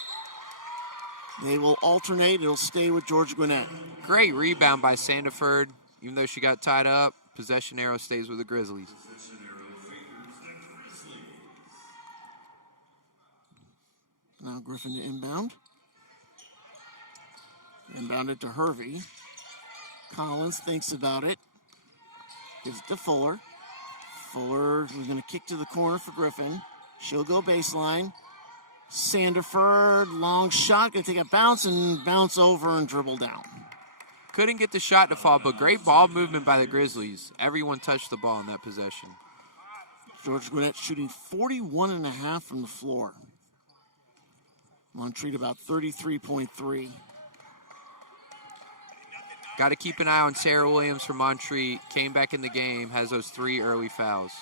They will alternate. It'll stay with George Gwinnett. Great rebound by Sandiford. Even though she got tied up, possession arrow stays with the Grizzlies. Now Griffin to inbound. Inbounded to Hervey. Collins thinks about it. Gives it to Fuller. Fuller is going to kick to the corner for Griffin. She'll go baseline. Sandiford, long shot. Going to take a bounce and bounce over and dribble down. Couldn't get the shot to fall, but great ball movement by the Grizzlies. Everyone touched the ball in that possession. George Gwinnett shooting 41.5 from the floor. Montreat about 33.3. Got to keep an eye on Sarah Williams from Montreat. Came back in the game, has those 3 early fouls.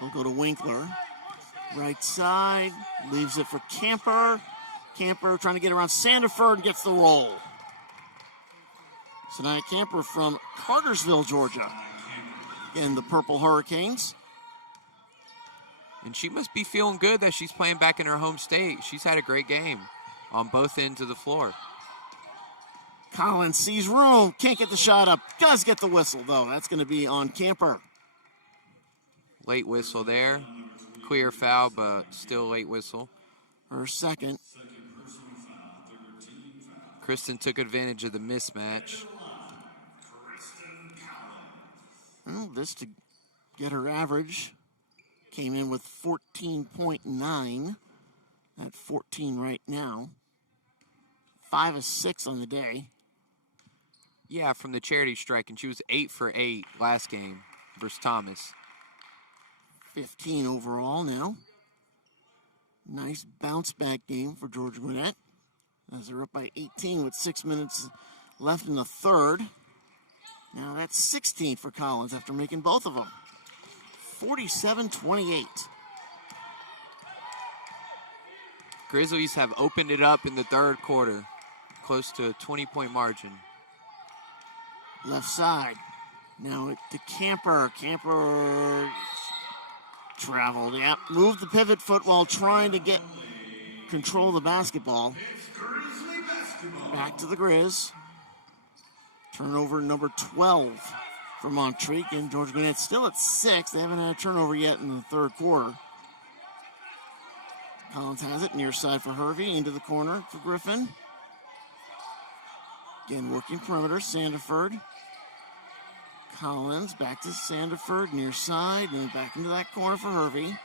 We'll go to Winkler. Right side, leaves it for Camper. Camper trying to get around Sandiford and gets the roll. Sanaya Camper from Cartersville, Georgia. Again, the Purple Hurricanes. And she must be feeling good that she's playing back in her home state. She's had a great game on both ends of the floor. Collins sees room, can't get the shot up. Does get the whistle, though. That's going to be on Camper. Late whistle there. Clear foul, but still late whistle. Her second. Kristen took advantage of the mismatch. Well, this to get her average. Came in with 14.9 at 14 right now. 5 of 6 on the day. Yeah, from the charity strike, and she was 8 for 8 last game versus Thomas. 15 overall now. Nice bounce back game for George Gwinnett as they're up by 18 with 6 minutes left in the third. Now that's 16 for Collins after making both of them. 47-28. Grizzlies have opened it up in the third quarter, close to a 20-point margin. Left side. Now to Camper. Camper traveled. Yeah, moved the pivot foot while trying to get control of the basketball. Back to the Grizz. Turnover number 12 for Montreat. And George Gwinnett still at 6. They haven't had a turnover yet in the third quarter. Collins has it near side for Hervey. Into the corner for Griffin. Again, working perimeter. Sandiford. Collins back to Sandiford, near side, and then back into that corner for Hervey.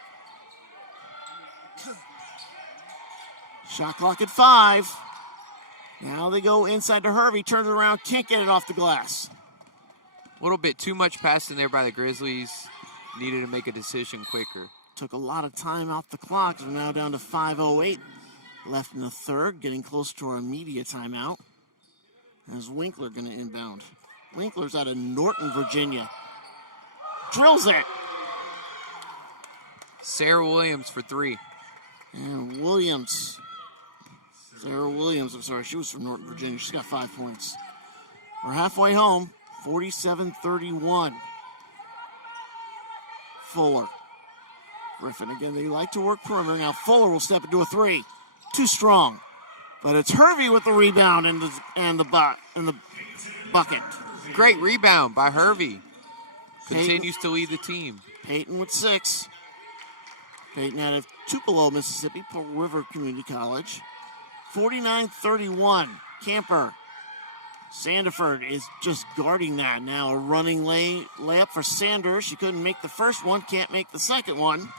Shot clock at 5. Now they go inside to Hervey, turns around, can't get it off the glass. A little bit too much passing there by the Grizzlies. Needed to make a decision quicker. Took a lot of time off the clock. We're now down to 5:08 left in the third, getting close to our media timeout. As Winkler going to inbound. Winkler's out of Norton, Virginia. Drills it. Sarah Williams for 3. And Williams. Sarah Williams, I'm sorry, she was from Norton, Virginia. She's got 5 points. We're halfway home, 47-31. Fuller. Griffin again, they like to work perimeter. Now Fuller will step into a three. Too strong. But it's Hervey with the rebound and the bucket. Great rebound by Hervey. Continues to lead the team. Peyton with 6. Peyton out of Tupelo, Mississippi, Pearl River Community College. 49-31. Camper. Sandiford is just guarding that now. A running layup for Sanders. She couldn't make the first one, can't make the second one.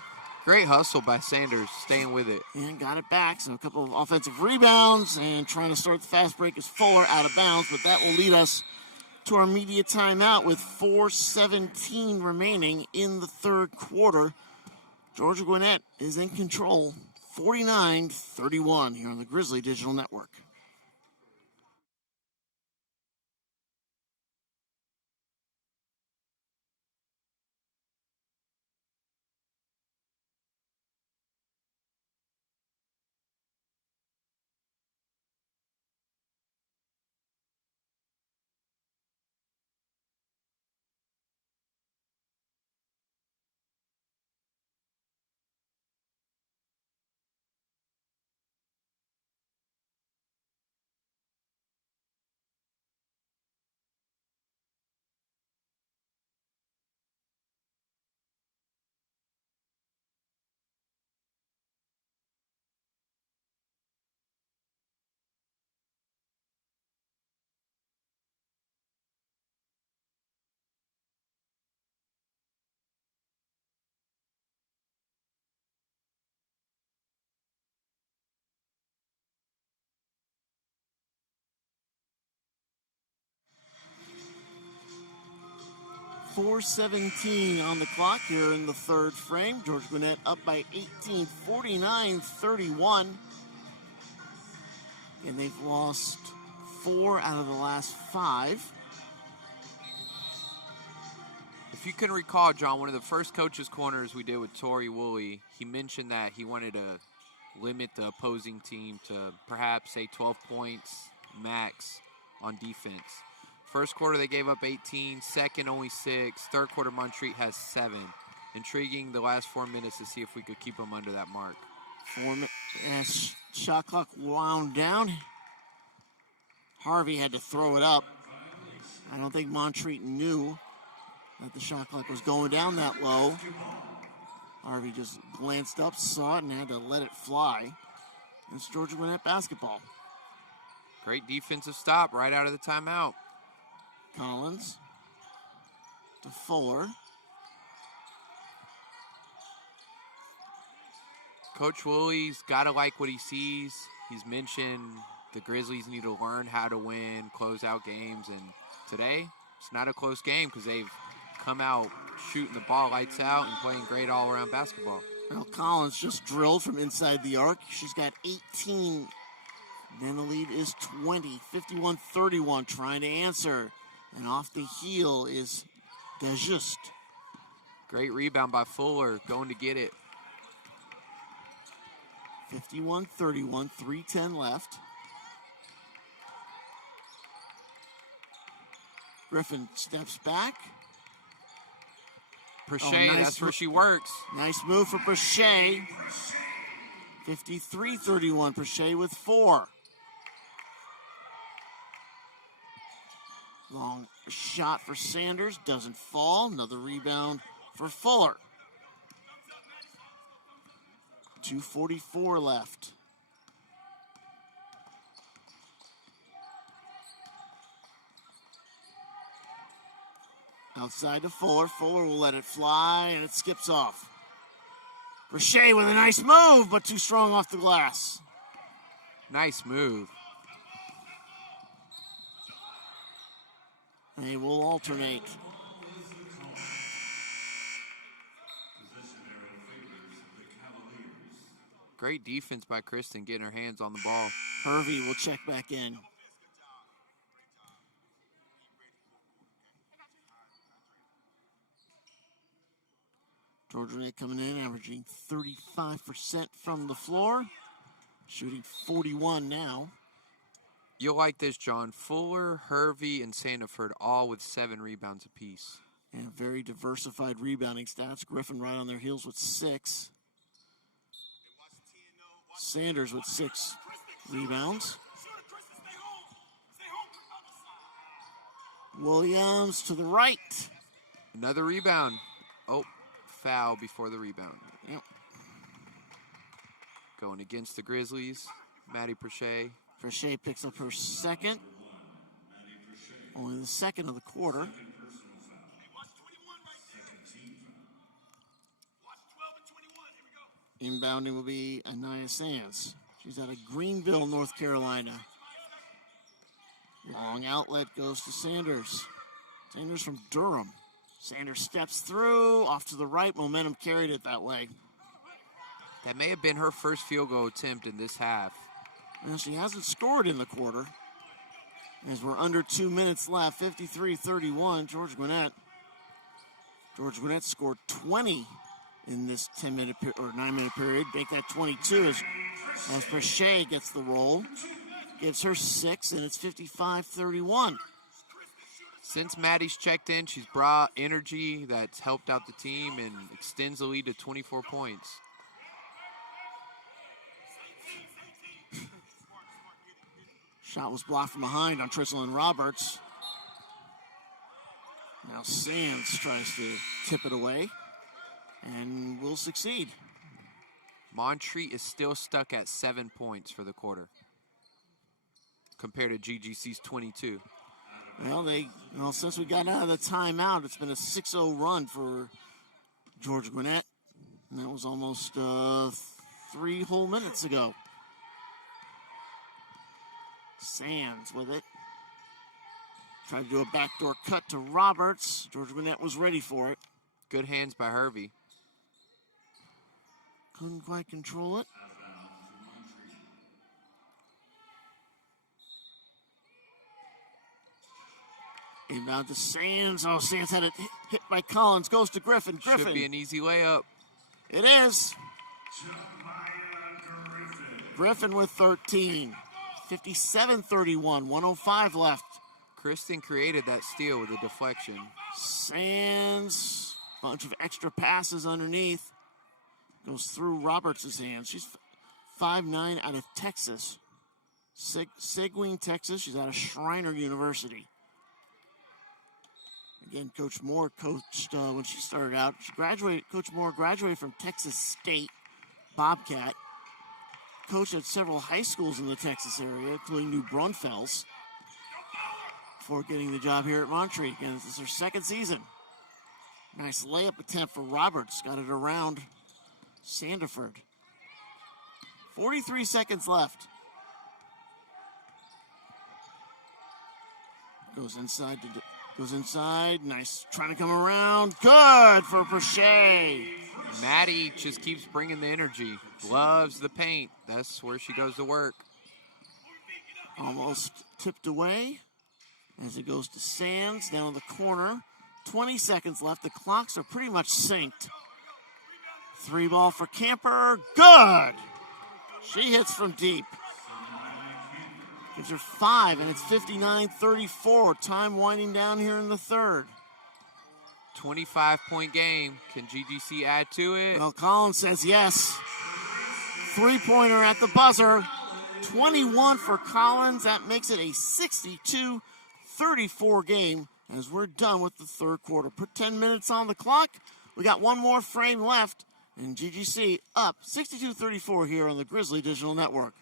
Great hustle by Sanders, staying with it. And got it back. So a couple of offensive rebounds and trying to start the fast break is Fuller out of bounds, but that will lead us to our media timeout with 4:17 remaining in the third quarter. Georgia Gwinnett is in control, 49-31 here on the Grizzly Digital Network. .417 on the clock here in the third frame. Georgia Gwinnett up by 18, 49-31. And they've lost 4 out of the last 5. If you can recall, John, one of the first coaches' corners we did with Tori Woolley, he mentioned that he wanted to limit the opposing team to perhaps, say, 12 points max on defense. First quarter, they gave up 18. Second, only 6. Third quarter, Montreat has 7. Intriguing the last 4 minutes to see if we could keep them under that mark. 4 minutes. As shot clock wound down, Harvey had to throw it up. I don't think Montreat knew that the shot clock was going down that low. Harvey just glanced up, saw it, and had to let it fly. It's Georgia Gwinnett basketball. Great defensive stop right out of the timeout. Collins to Fuller. Coach Woolley's got to like what he sees. He's mentioned the Grizzlies need to learn how to win, close out games, and today it's not a close game because they've come out shooting the ball lights out and playing great all-around basketball. Well, Collins just drilled from inside the arc. She's got 18. Then the lead is 20, 51-31, trying to answer. And off the heel is DeJuste. Great rebound by Fuller, going to get it. 51-31, 3:10 left. Griffin steps back. Prochet, that's where she works. Nice move for Prochet. 53-31, Prochet with 4. Long shot for Sanders, doesn't fall. Another rebound for Fuller. 2:44 left. Outside to Fuller. Fuller will let it fly, and it skips off. Prochet with a nice move, but too strong off the glass. Nice move. They will alternate. Great defense by Kristen getting her hands on the ball. Hervey will check back in. Georgia Gwinnett coming in, averaging 35% from the floor. Shooting 41 now. You'll like this, John. Fuller, Hervey, and Sandiford all with 7 rebounds apiece. And very diversified rebounding stats. Griffin right on their heels with 6. Sanders with 6 rebounds. Williams to the right. Another rebound. Oh, foul before the rebound. Yep. Going against the Grizzlies, Maddie Prochet. Prochet picks up her second. Only the second of the quarter. Inbounding will be Anaya Sands. She's out of Greenville, North Carolina. Long outlet goes to Sanders. Sanders from Durham. Sanders steps through, off to the right. Momentum carried it that way. That may have been her first field goal attempt in this half. And she hasn't scored in the quarter. As we're under 2 minutes left, 53-31, George Gwinnett. George Gwinnett scored 20 in this 9-minute period. Make that 22 as Prochet gets the roll. Gives her 6, and it's 55-31. Since Maddie's checked in, she's brought energy that's helped out the team and extends the lead to 24 points. Shot was blocked from behind on Trislan Roberts. Now Sands tries to tip it away and will succeed. Montreat is still stuck at 7 points for the quarter compared to GGC's 22. Well, since we got out of the timeout, it's been a 6-0 run for George Gwinnett. And that was almost 3 whole minutes ago. Sands with it. Tried to do a backdoor cut to Roberts. George Gwinnett was ready for it. Good hands by Hervey. Couldn't quite control it. Inbound to Sands. Oh, Sands had it hit by Collins. Goes to Griffin. Should be an easy layup. It is. Griffin with 13. 57-31. 1:05 left. Kristen created that steal with a deflection. Sands. Bunch of extra passes underneath. Goes through Roberts' hands. She's 5'9" out of Texas. Seguin, Texas. She's out of Schreiner University. Again, Coach Moore coached when she started out. Coach Moore graduated from Texas State Bobcat. Coached at several high schools in the Texas area, including New Braunfels, before getting the job here at Montreat. Again, this is her second season. Nice layup attempt for Roberts. Got it around Sandiford. 43 seconds left. Goes inside. Nice. Trying to come around. Good for Prochet. Maddie just keeps bringing the energy. Loves the paint. That's where she goes to work. Almost tipped away as it goes to Sands down in the corner. 20 seconds left. The clocks are pretty much synced. 3 ball for Camper. Good. She hits from deep. Gives her 5, and it's 59-34. Time winding down here in the third. 25-point game. Can GGC add to it? Well, Collins says yes. 3-pointer at the buzzer. 21 for Collins. That makes it a 62-34 game as we're done with the third quarter. Put 10 minutes on the clock. We got one more frame left, and GGC up 62-34 here on the Grizzly Digital Network.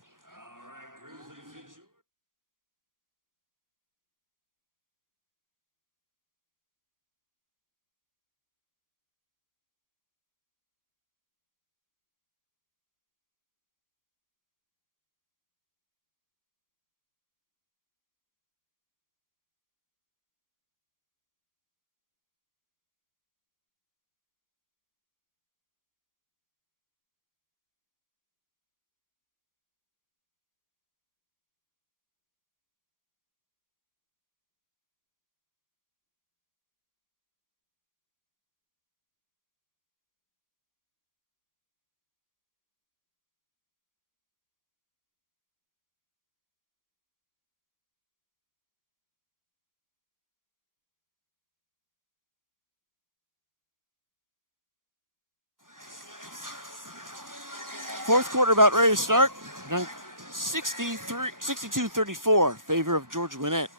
Fourth quarter about ready to start. 62-34, favor of Georgia Gwinnett.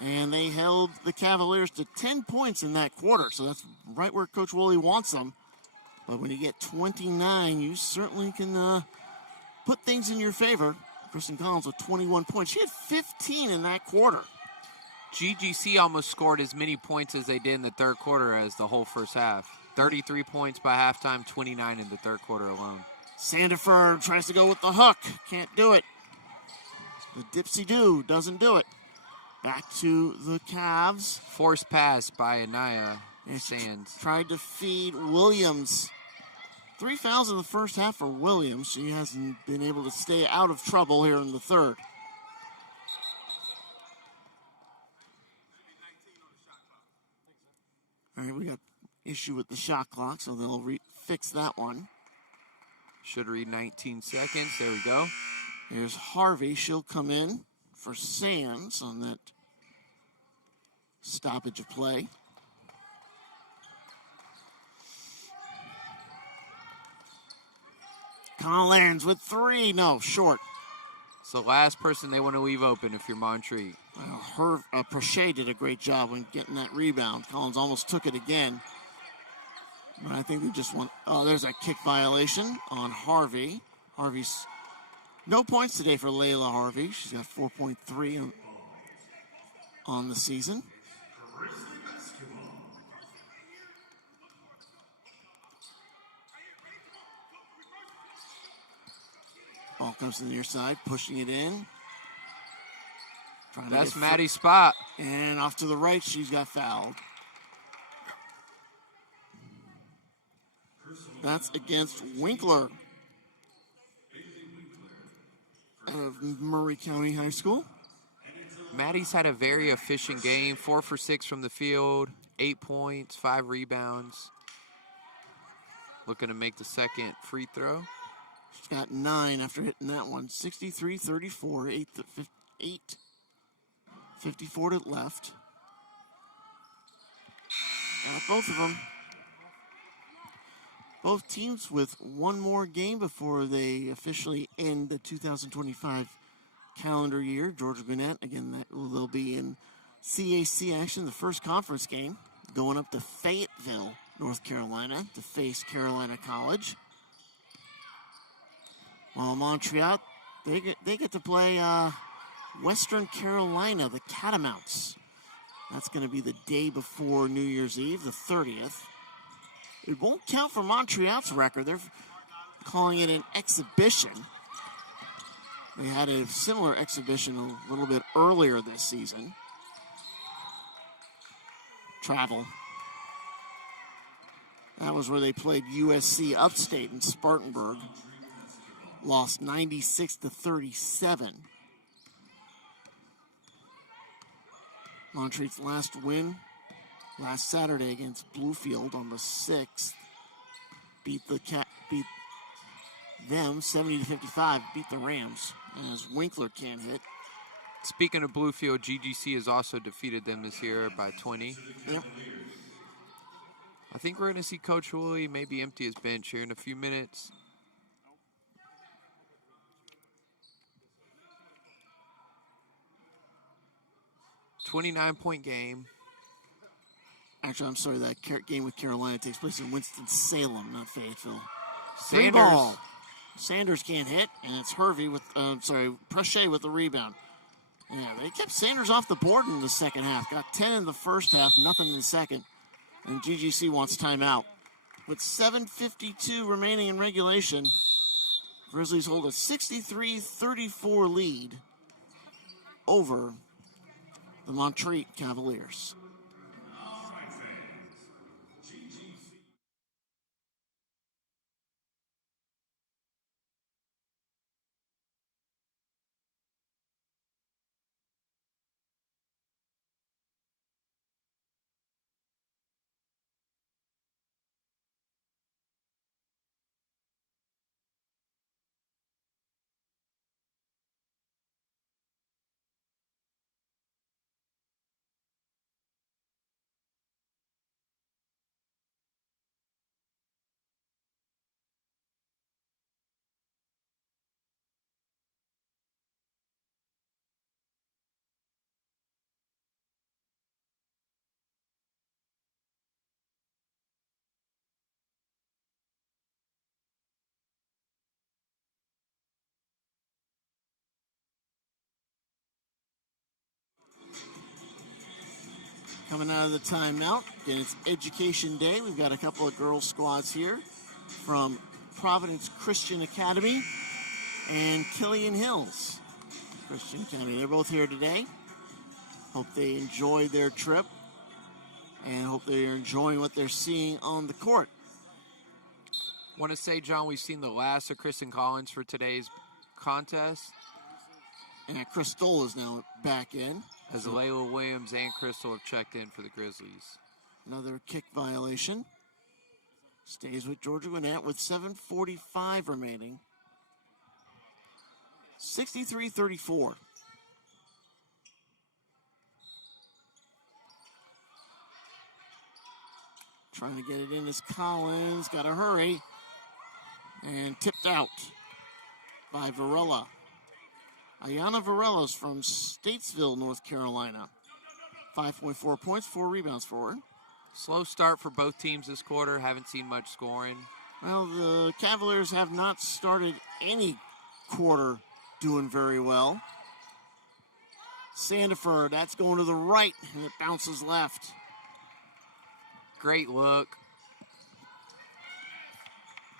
And they held the Cavaliers to 10 points in that quarter, so that's right where Coach Woolley wants them. But when you get 29, you certainly can put things in your favor. Kristen Collins with 21 points. She had 15 in that quarter. GGC almost scored as many points as they did in the third quarter as the whole first half. 33 points by halftime, 29 in the third quarter alone. Sandiford tries to go with the hook. Can't do it. The dipsy-do doesn't do it. Back to the Cavs. Forced pass by Anaya Sands. Tried to feed Williams. 3 fouls in the first half for Williams. She hasn't been able to stay out of trouble here in the third. All right, we got issue with the shot clock, so they'll fix that one. Should read 19 seconds. There we go. Here's Harvey. She'll come in for Sands on that stoppage of play. Collins with 3. No, short. It's the last person they want to leave open if you're Montreat. Well, Prochet did a great job when getting that rebound. Collins almost took it again. But I think they just want... Oh, there's a kick violation on Harvey's... No points today for Layla Harvey. She's got 4.3 on the season. Ball comes to the near side, pushing it in. That's Maddie's spot. And off to the right, she's got fouled. That's against Winkler of Murray County High School. Maddie's had a very efficient game. 4 for 6 from the field, 8 points, 5 rebounds. Looking to make the second free throw. She's got 9 after hitting that one. 63-34, 54 to left. Got both of them. Both teams with one more game before they officially end the 2025 calendar year. Georgia Gwinnett, again, they'll be in CAC action, the first conference game, going up to Fayetteville, North Carolina, to face Carolina College. While Montreat, they get to play Western Carolina, the Catamounts. That's going to be the day before New Year's Eve, the 30th. It won't count for Montreat's record. They're calling it an exhibition. They had a similar exhibition a little bit earlier this season. Travel. That was where they played USC Upstate in Spartanburg. Lost 96-37. Montreat's last win last Saturday against Bluefield on the 6th. Beat them 70-55, beat the Rams, as Winkler can't hit. Speaking of Bluefield, GGC has also defeated them this year by 20. Yep. I think we're going to see Coach Woolley maybe empty his bench here in a few minutes. $29-point game. Actually, I'm sorry, that game with Carolina takes place in Winston-Salem, not Fayetteville. Sanders. 3 ball. Sanders can't hit, and it's Prochet with the rebound. Yeah, they kept Sanders off the board in the second half. Got 10 in the first half, nothing in the second. And GGC wants timeout. With 7:52 remaining in regulation, Grizzlies hold a 63-34 lead over the Montreat Cavaliers. Coming out of the timeout. Again, it's Education Day. We've got a couple of girls squads here from Providence Christian Academy and Killian Hills Christian Academy. They're both here today. Hope they enjoy their trip and hope they're enjoying what they're seeing on the court. Want to say, John, we've seen the last of Kristen Collins for today's contest. And Crystal is now back in. As Layla Williams and Crystal have checked in for the Grizzlies. Another kick violation. Stays with Georgia Gwinnett with 7:45 remaining. 63-34. Trying to get it in is Collins. Got to hurry. And tipped out by Varela. Ayana Varela's from Statesville, North Carolina. 5.4 points, 4 rebounds for her. Slow start for both teams this quarter. Haven't seen much scoring. Well, the Cavaliers have not started any quarter doing very well. Sandiford, that's going to the right, and it bounces left. Great look.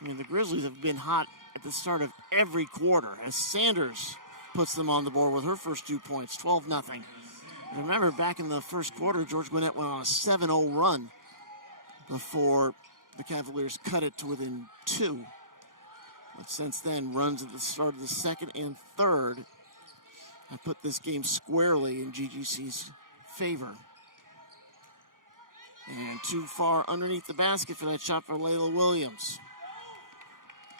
I mean, the Grizzlies have been hot at the start of every quarter as Sanders puts them on the board with her first 2 points, 12-0. Remember, back in the first quarter, George Gwinnett went on a 7-0 run before the Cavaliers cut it to within 2. But since then, runs at the start of the second and third have put this game squarely in GGC's favor. And too far underneath the basket for that shot for Layla Williams.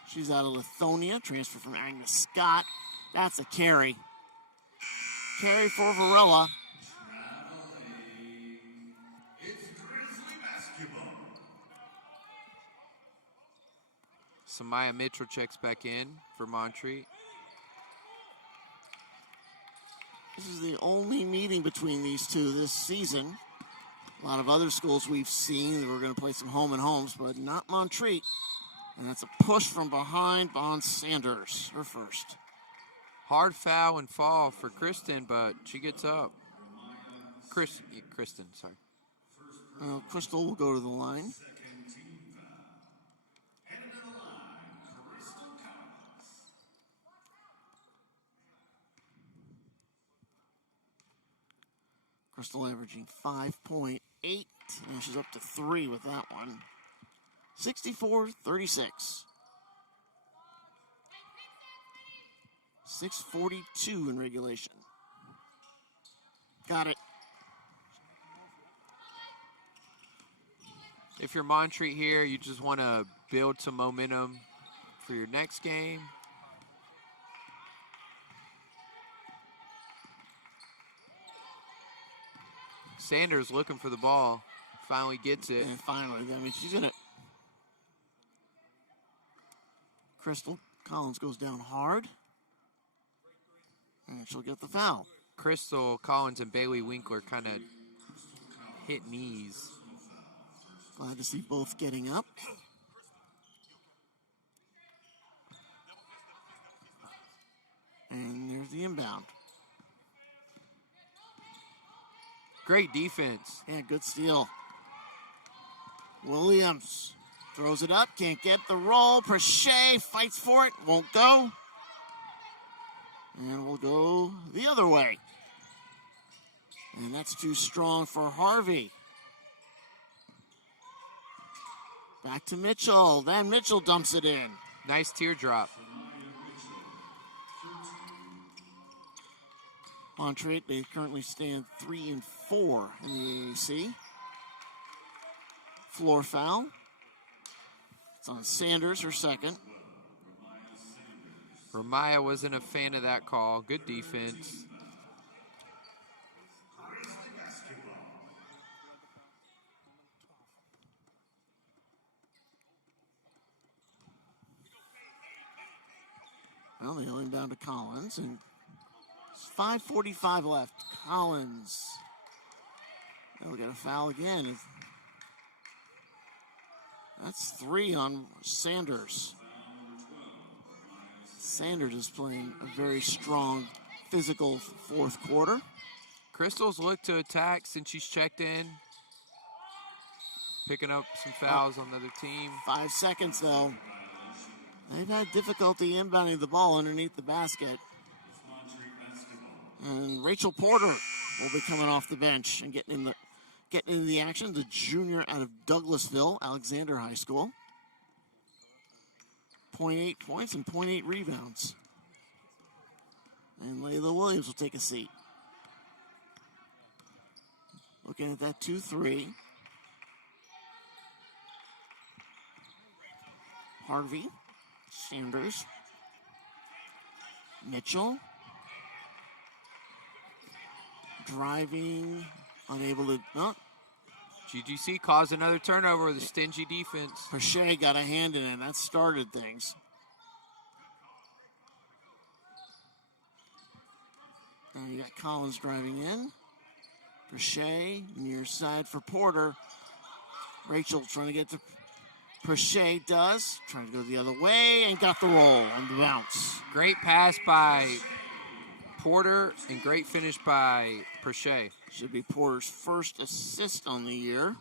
She's out of Lithonia, transfer from Agnes Scott. That's a carry. Carry for Varela. Samaya Mitchell checks back in for Montreat. This is the only meeting between these two this season. A lot of other schools we've seen that we're going to play some home and homes, but not Montreat. And that's a push from behind on Sanders, her first. Hard foul and fall for Kristen, but she gets up. Kristen, sorry. Crystal will go to the line. Crystal averaging 5.8, and she's up to 3 with that one. 64-36. 6:42 in regulation. Got it. If you're Montreat here, you just want to build some momentum for your next game. Sanders looking for the ball. Finally gets it. And finally, I mean, she's in it. Crystal Collins goes down hard. And she'll get the foul. Crystal Collins and Bailey Winkler kind of hit knees. Glad to see both getting up. And there's the inbound. Great defense. Yeah, good steal. Williams throws it up, can't get the roll. Prochet fights for it, won't go. And we'll go the other way. And that's too strong for Harvey. Back to Mitchell. Then Mitchell dumps it in. Nice teardrop. Montreat, they currently stand 3-4 in the AAC. Floor foul. It's on Sanders, her second. Ramaya wasn't a fan of that call. Good defense. Well, they'll inbound to Collins, and 5:45 left. Collins. They'll get a foul again. That's 3 on Sanders. Sanders is playing a very strong, physical fourth quarter. Crystal's looked to attack since she's checked in. Picking up some fouls on the other team. 5 seconds, though. They've had difficulty inbounding the ball underneath the basket. And Rachel Porter will be coming off the bench and getting into the action. The junior out of Douglasville, Alexander High School. 0.8 points and 0.8 rebounds. And Layla Williams will take a seat. Looking at that 2-3. Harvey, Sanders, Mitchell, driving, unable to, GGC caused another turnover with a stingy defense. Pache got a hand in it. That started things. Now you got Collins driving in. Pache, near side for Porter. Rachel trying to get to Pache does, trying to go the other way, and got the roll on the bounce. Great pass by Porter and great finish by Pache. Should be Porter's first assist on the year.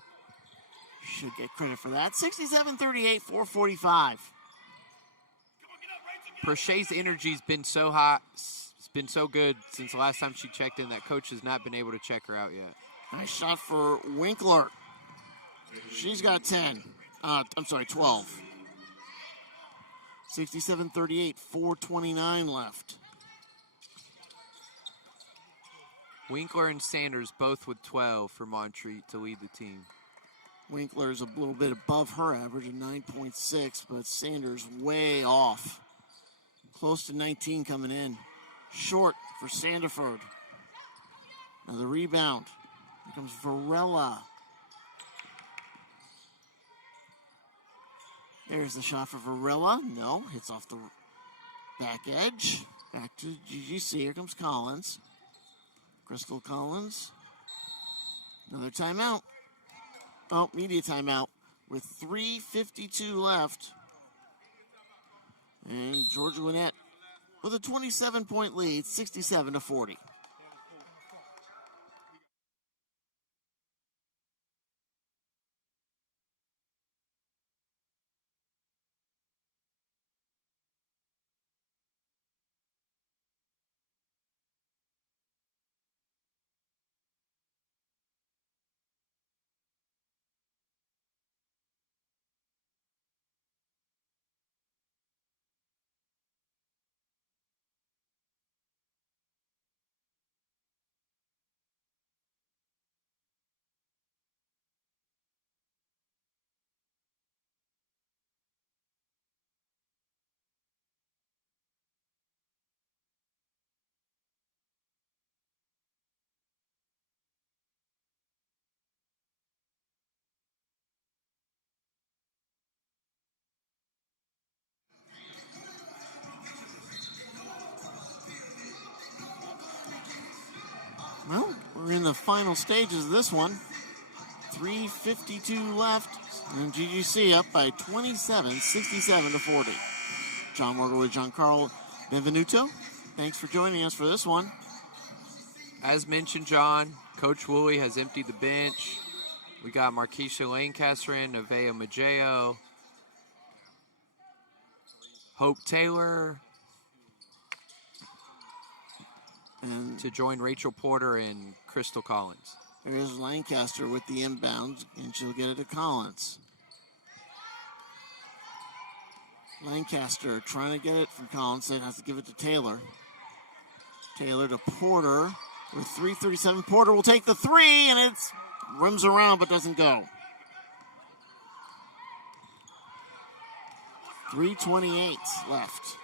Should get credit for that. 67-38, 4:45. Pache's energy's been so hot, it's been so good since the last time she checked in that coach has not been able to check her out yet. Nice shot for Winkler. She's got 10. 12. 67-38, 4:29 left. Winkler and Sanders both with 12 for Montreat to lead the team. Winkler is a little bit above her average of 9.6, but Sanders way off. Close to 19 coming in. Short for Sandiford. Now the rebound. Here comes Varela. There's the shot for Varela. No, hits off the back edge. Back to GGC. Here comes Collins. Crystal Collins. Another timeout. Oh, media timeout with 3:52 left. And Georgia Gwinnett with a 27-point lead, 67-40. Well, we're in the final stages of this one. 3:52 left, and GGC up by 27, 67-40. John Morgan with Giancarlo Benvenuto. Thanks for joining us for this one. As mentioned, John, Coach Woolley has emptied the bench. We got Markeisha Lancaster in, Nevaeh Maggio, Hope Taylor, And to join Rachel Porter and Crystal Collins. there's Lancaster with the inbound, and she'll get it to Collins. Lancaster trying to get it from Collins, so it has to give it to Taylor. Taylor to Porter with 3:37. Porter will take the three, and it rims around but doesn't go. 3:28 left.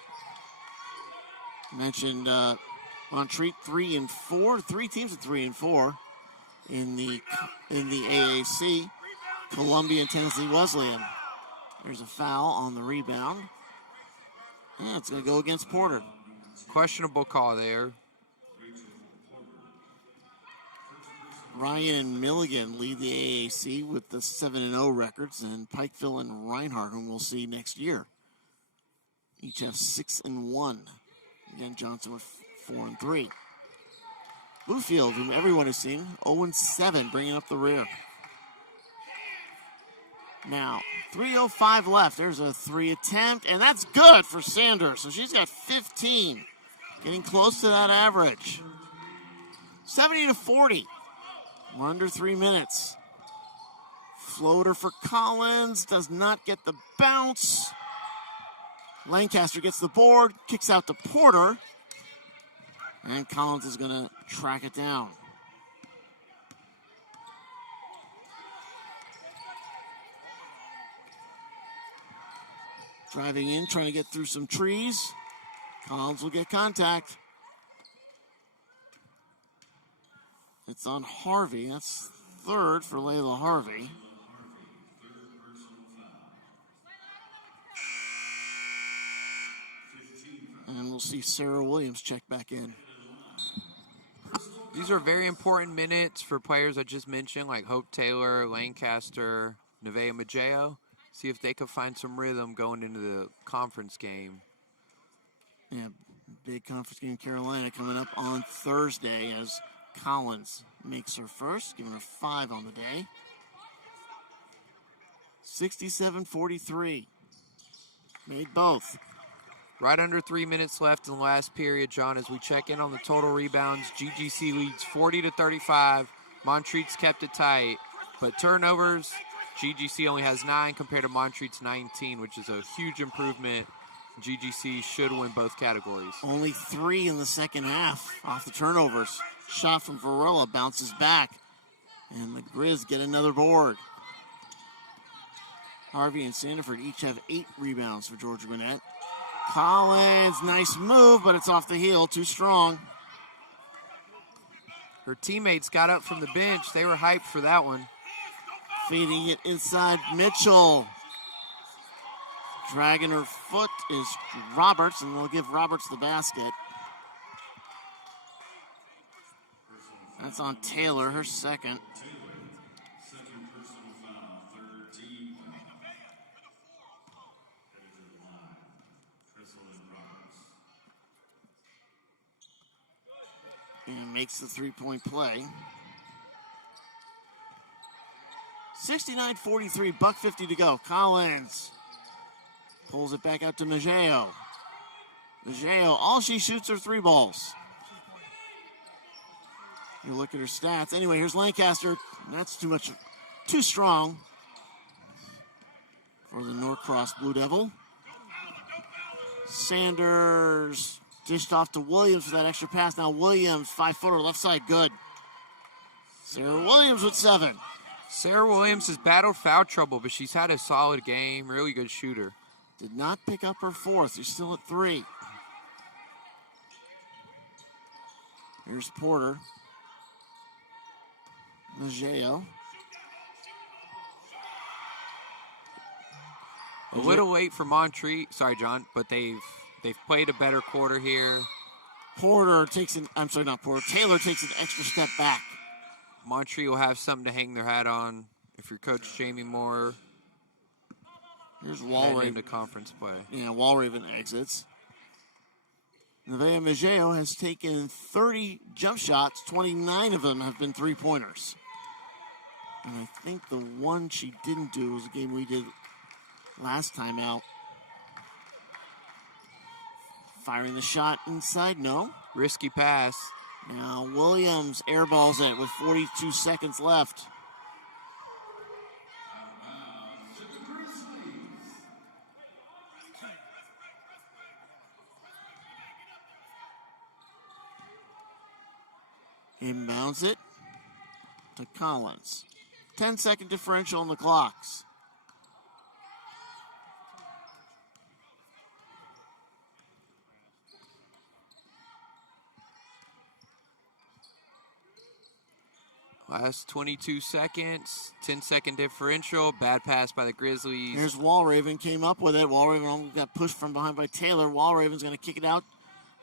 Mentioned Montreat 3-4. 3 teams at 3-4 in the AAC. Columbia and Tennessee Wesleyan. There's a foul on the rebound. Yeah, it's going to go against Porter. Questionable call there. Ryan and Milligan lead the AAC with the 7-0 records, and Pikeville and Reinhardt, whom we'll see next year, each have 6-1. Again, Johnson with 4-3. Bluefield, whom everyone has seen, 0-7, bringing up the rear. Now, 3:05 left. There's a 3 attempt, and that's good for Sanders. So she's got 15, getting close to that average. 70-40. We're under 3 minutes. Floater for Collins, does not get the bounce. Lancaster gets the board, kicks out to Porter, and Collins is going to track it down. Driving in, trying to get through some trees. Collins will get contact. It's on Harvey. That's third for Layla Harvey. And we'll see Sarah Williams check back in. These are very important minutes for players I just mentioned, like Hope Taylor, Lancaster, Nevaeh Maggio. See if they can find some rhythm going into the conference game. Yeah, big conference game in Carolina coming up on Thursday as Collins makes her first, giving her 5 on the day. 67-43. Made both. Right under 3 minutes left in the last period, John, as we check in on the total rebounds. GGC leads 40-35. Montreat's kept it tight, but turnovers, GGC only has 9 compared to Montreat's 19, which is a huge improvement. GGC should win both categories. Only 3 in the second half off the turnovers. Shot from Varela bounces back, and the Grizz get another board. Harvey and Sandiford each have 8 rebounds for Georgia Gwinnett. Collins, nice move, but it's off the heel, too strong. Her teammates got up from the bench. They were hyped for that one. Feeding it inside Mitchell. Dragging her foot is Roberts, and they'll give Roberts the basket. That's on Taylor, her second. And makes the three-point play. 69-43, $1:50 to go. Collins pulls it back out to Maggio. Maggio, all she shoots are 3 balls. You look at her stats. Anyway, here's Lancaster. That's too strong for the Norcross Blue Devil. Sanders dished off to Williams for that extra pass. Now Williams, 5-footer, left side, good. Sarah Williams with 7. Sarah Williams has battled foul trouble, but she's had a solid game, really good shooter. Did not pick up her 4th. She's still at 3. Here's Porter. Maggio. A little late for Montreat. Sorry, John, but they've played a better quarter here. Taylor takes an extra step back. Montreat will have something to hang their hat on if you're Coach Jamie Moore. Here's Walraven into conference play. Yeah, Walraven exits. Nevaeh Maggio has taken 30 jump shots. 29 of them have been 3-pointers. And I think the one she didn't do was a game we did last time out. Firing the shot inside, no. Risky pass. Now Williams airballs it with 42 seconds left. Inbounds it to Collins. 10-second differential on the clocks. Last 22 seconds, 10-second differential, bad pass by the Grizzlies. Here's Walraven, came up with it. Walraven almost got pushed from behind by Taylor. Walraven's going to kick it out,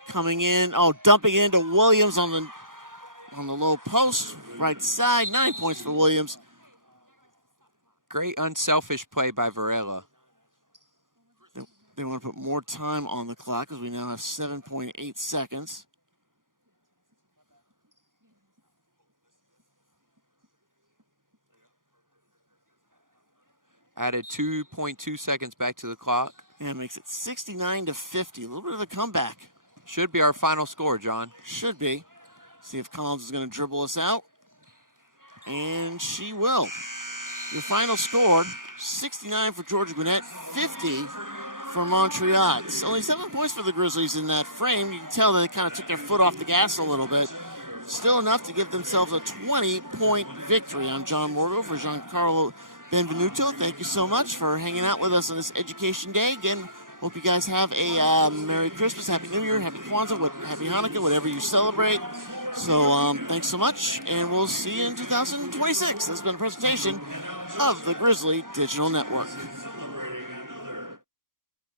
coming in. Oh, dumping it into Williams on the low post, right side. 9 points for Williams. Great unselfish play by Varela. They want to put more time on the clock because we now have 7.8 seconds. Added 2.2 seconds back to the clock. Yeah, makes it 69-50. A little bit of a comeback. Should be our final score, John. Should be. See if Collins is going to dribble us out. And she will. Your final score, 69 for Georgia Gwinnett, 50 for Montreat. It's only 7 points for the Grizzlies in that frame. You can tell that they kind of took their foot off the gas a little bit. Still enough to give themselves a 20-point victory. I'm John Morgo for Giancarlo Benvenuto. Thank you so much for hanging out with us on this Education Day. Again, hope you guys have a Merry Christmas, Happy New Year, Happy Kwanzaa, Happy Hanukkah, whatever you celebrate. So thanks so much, and we'll see you in 2026. This has been a presentation of the Grizzly Digital Network.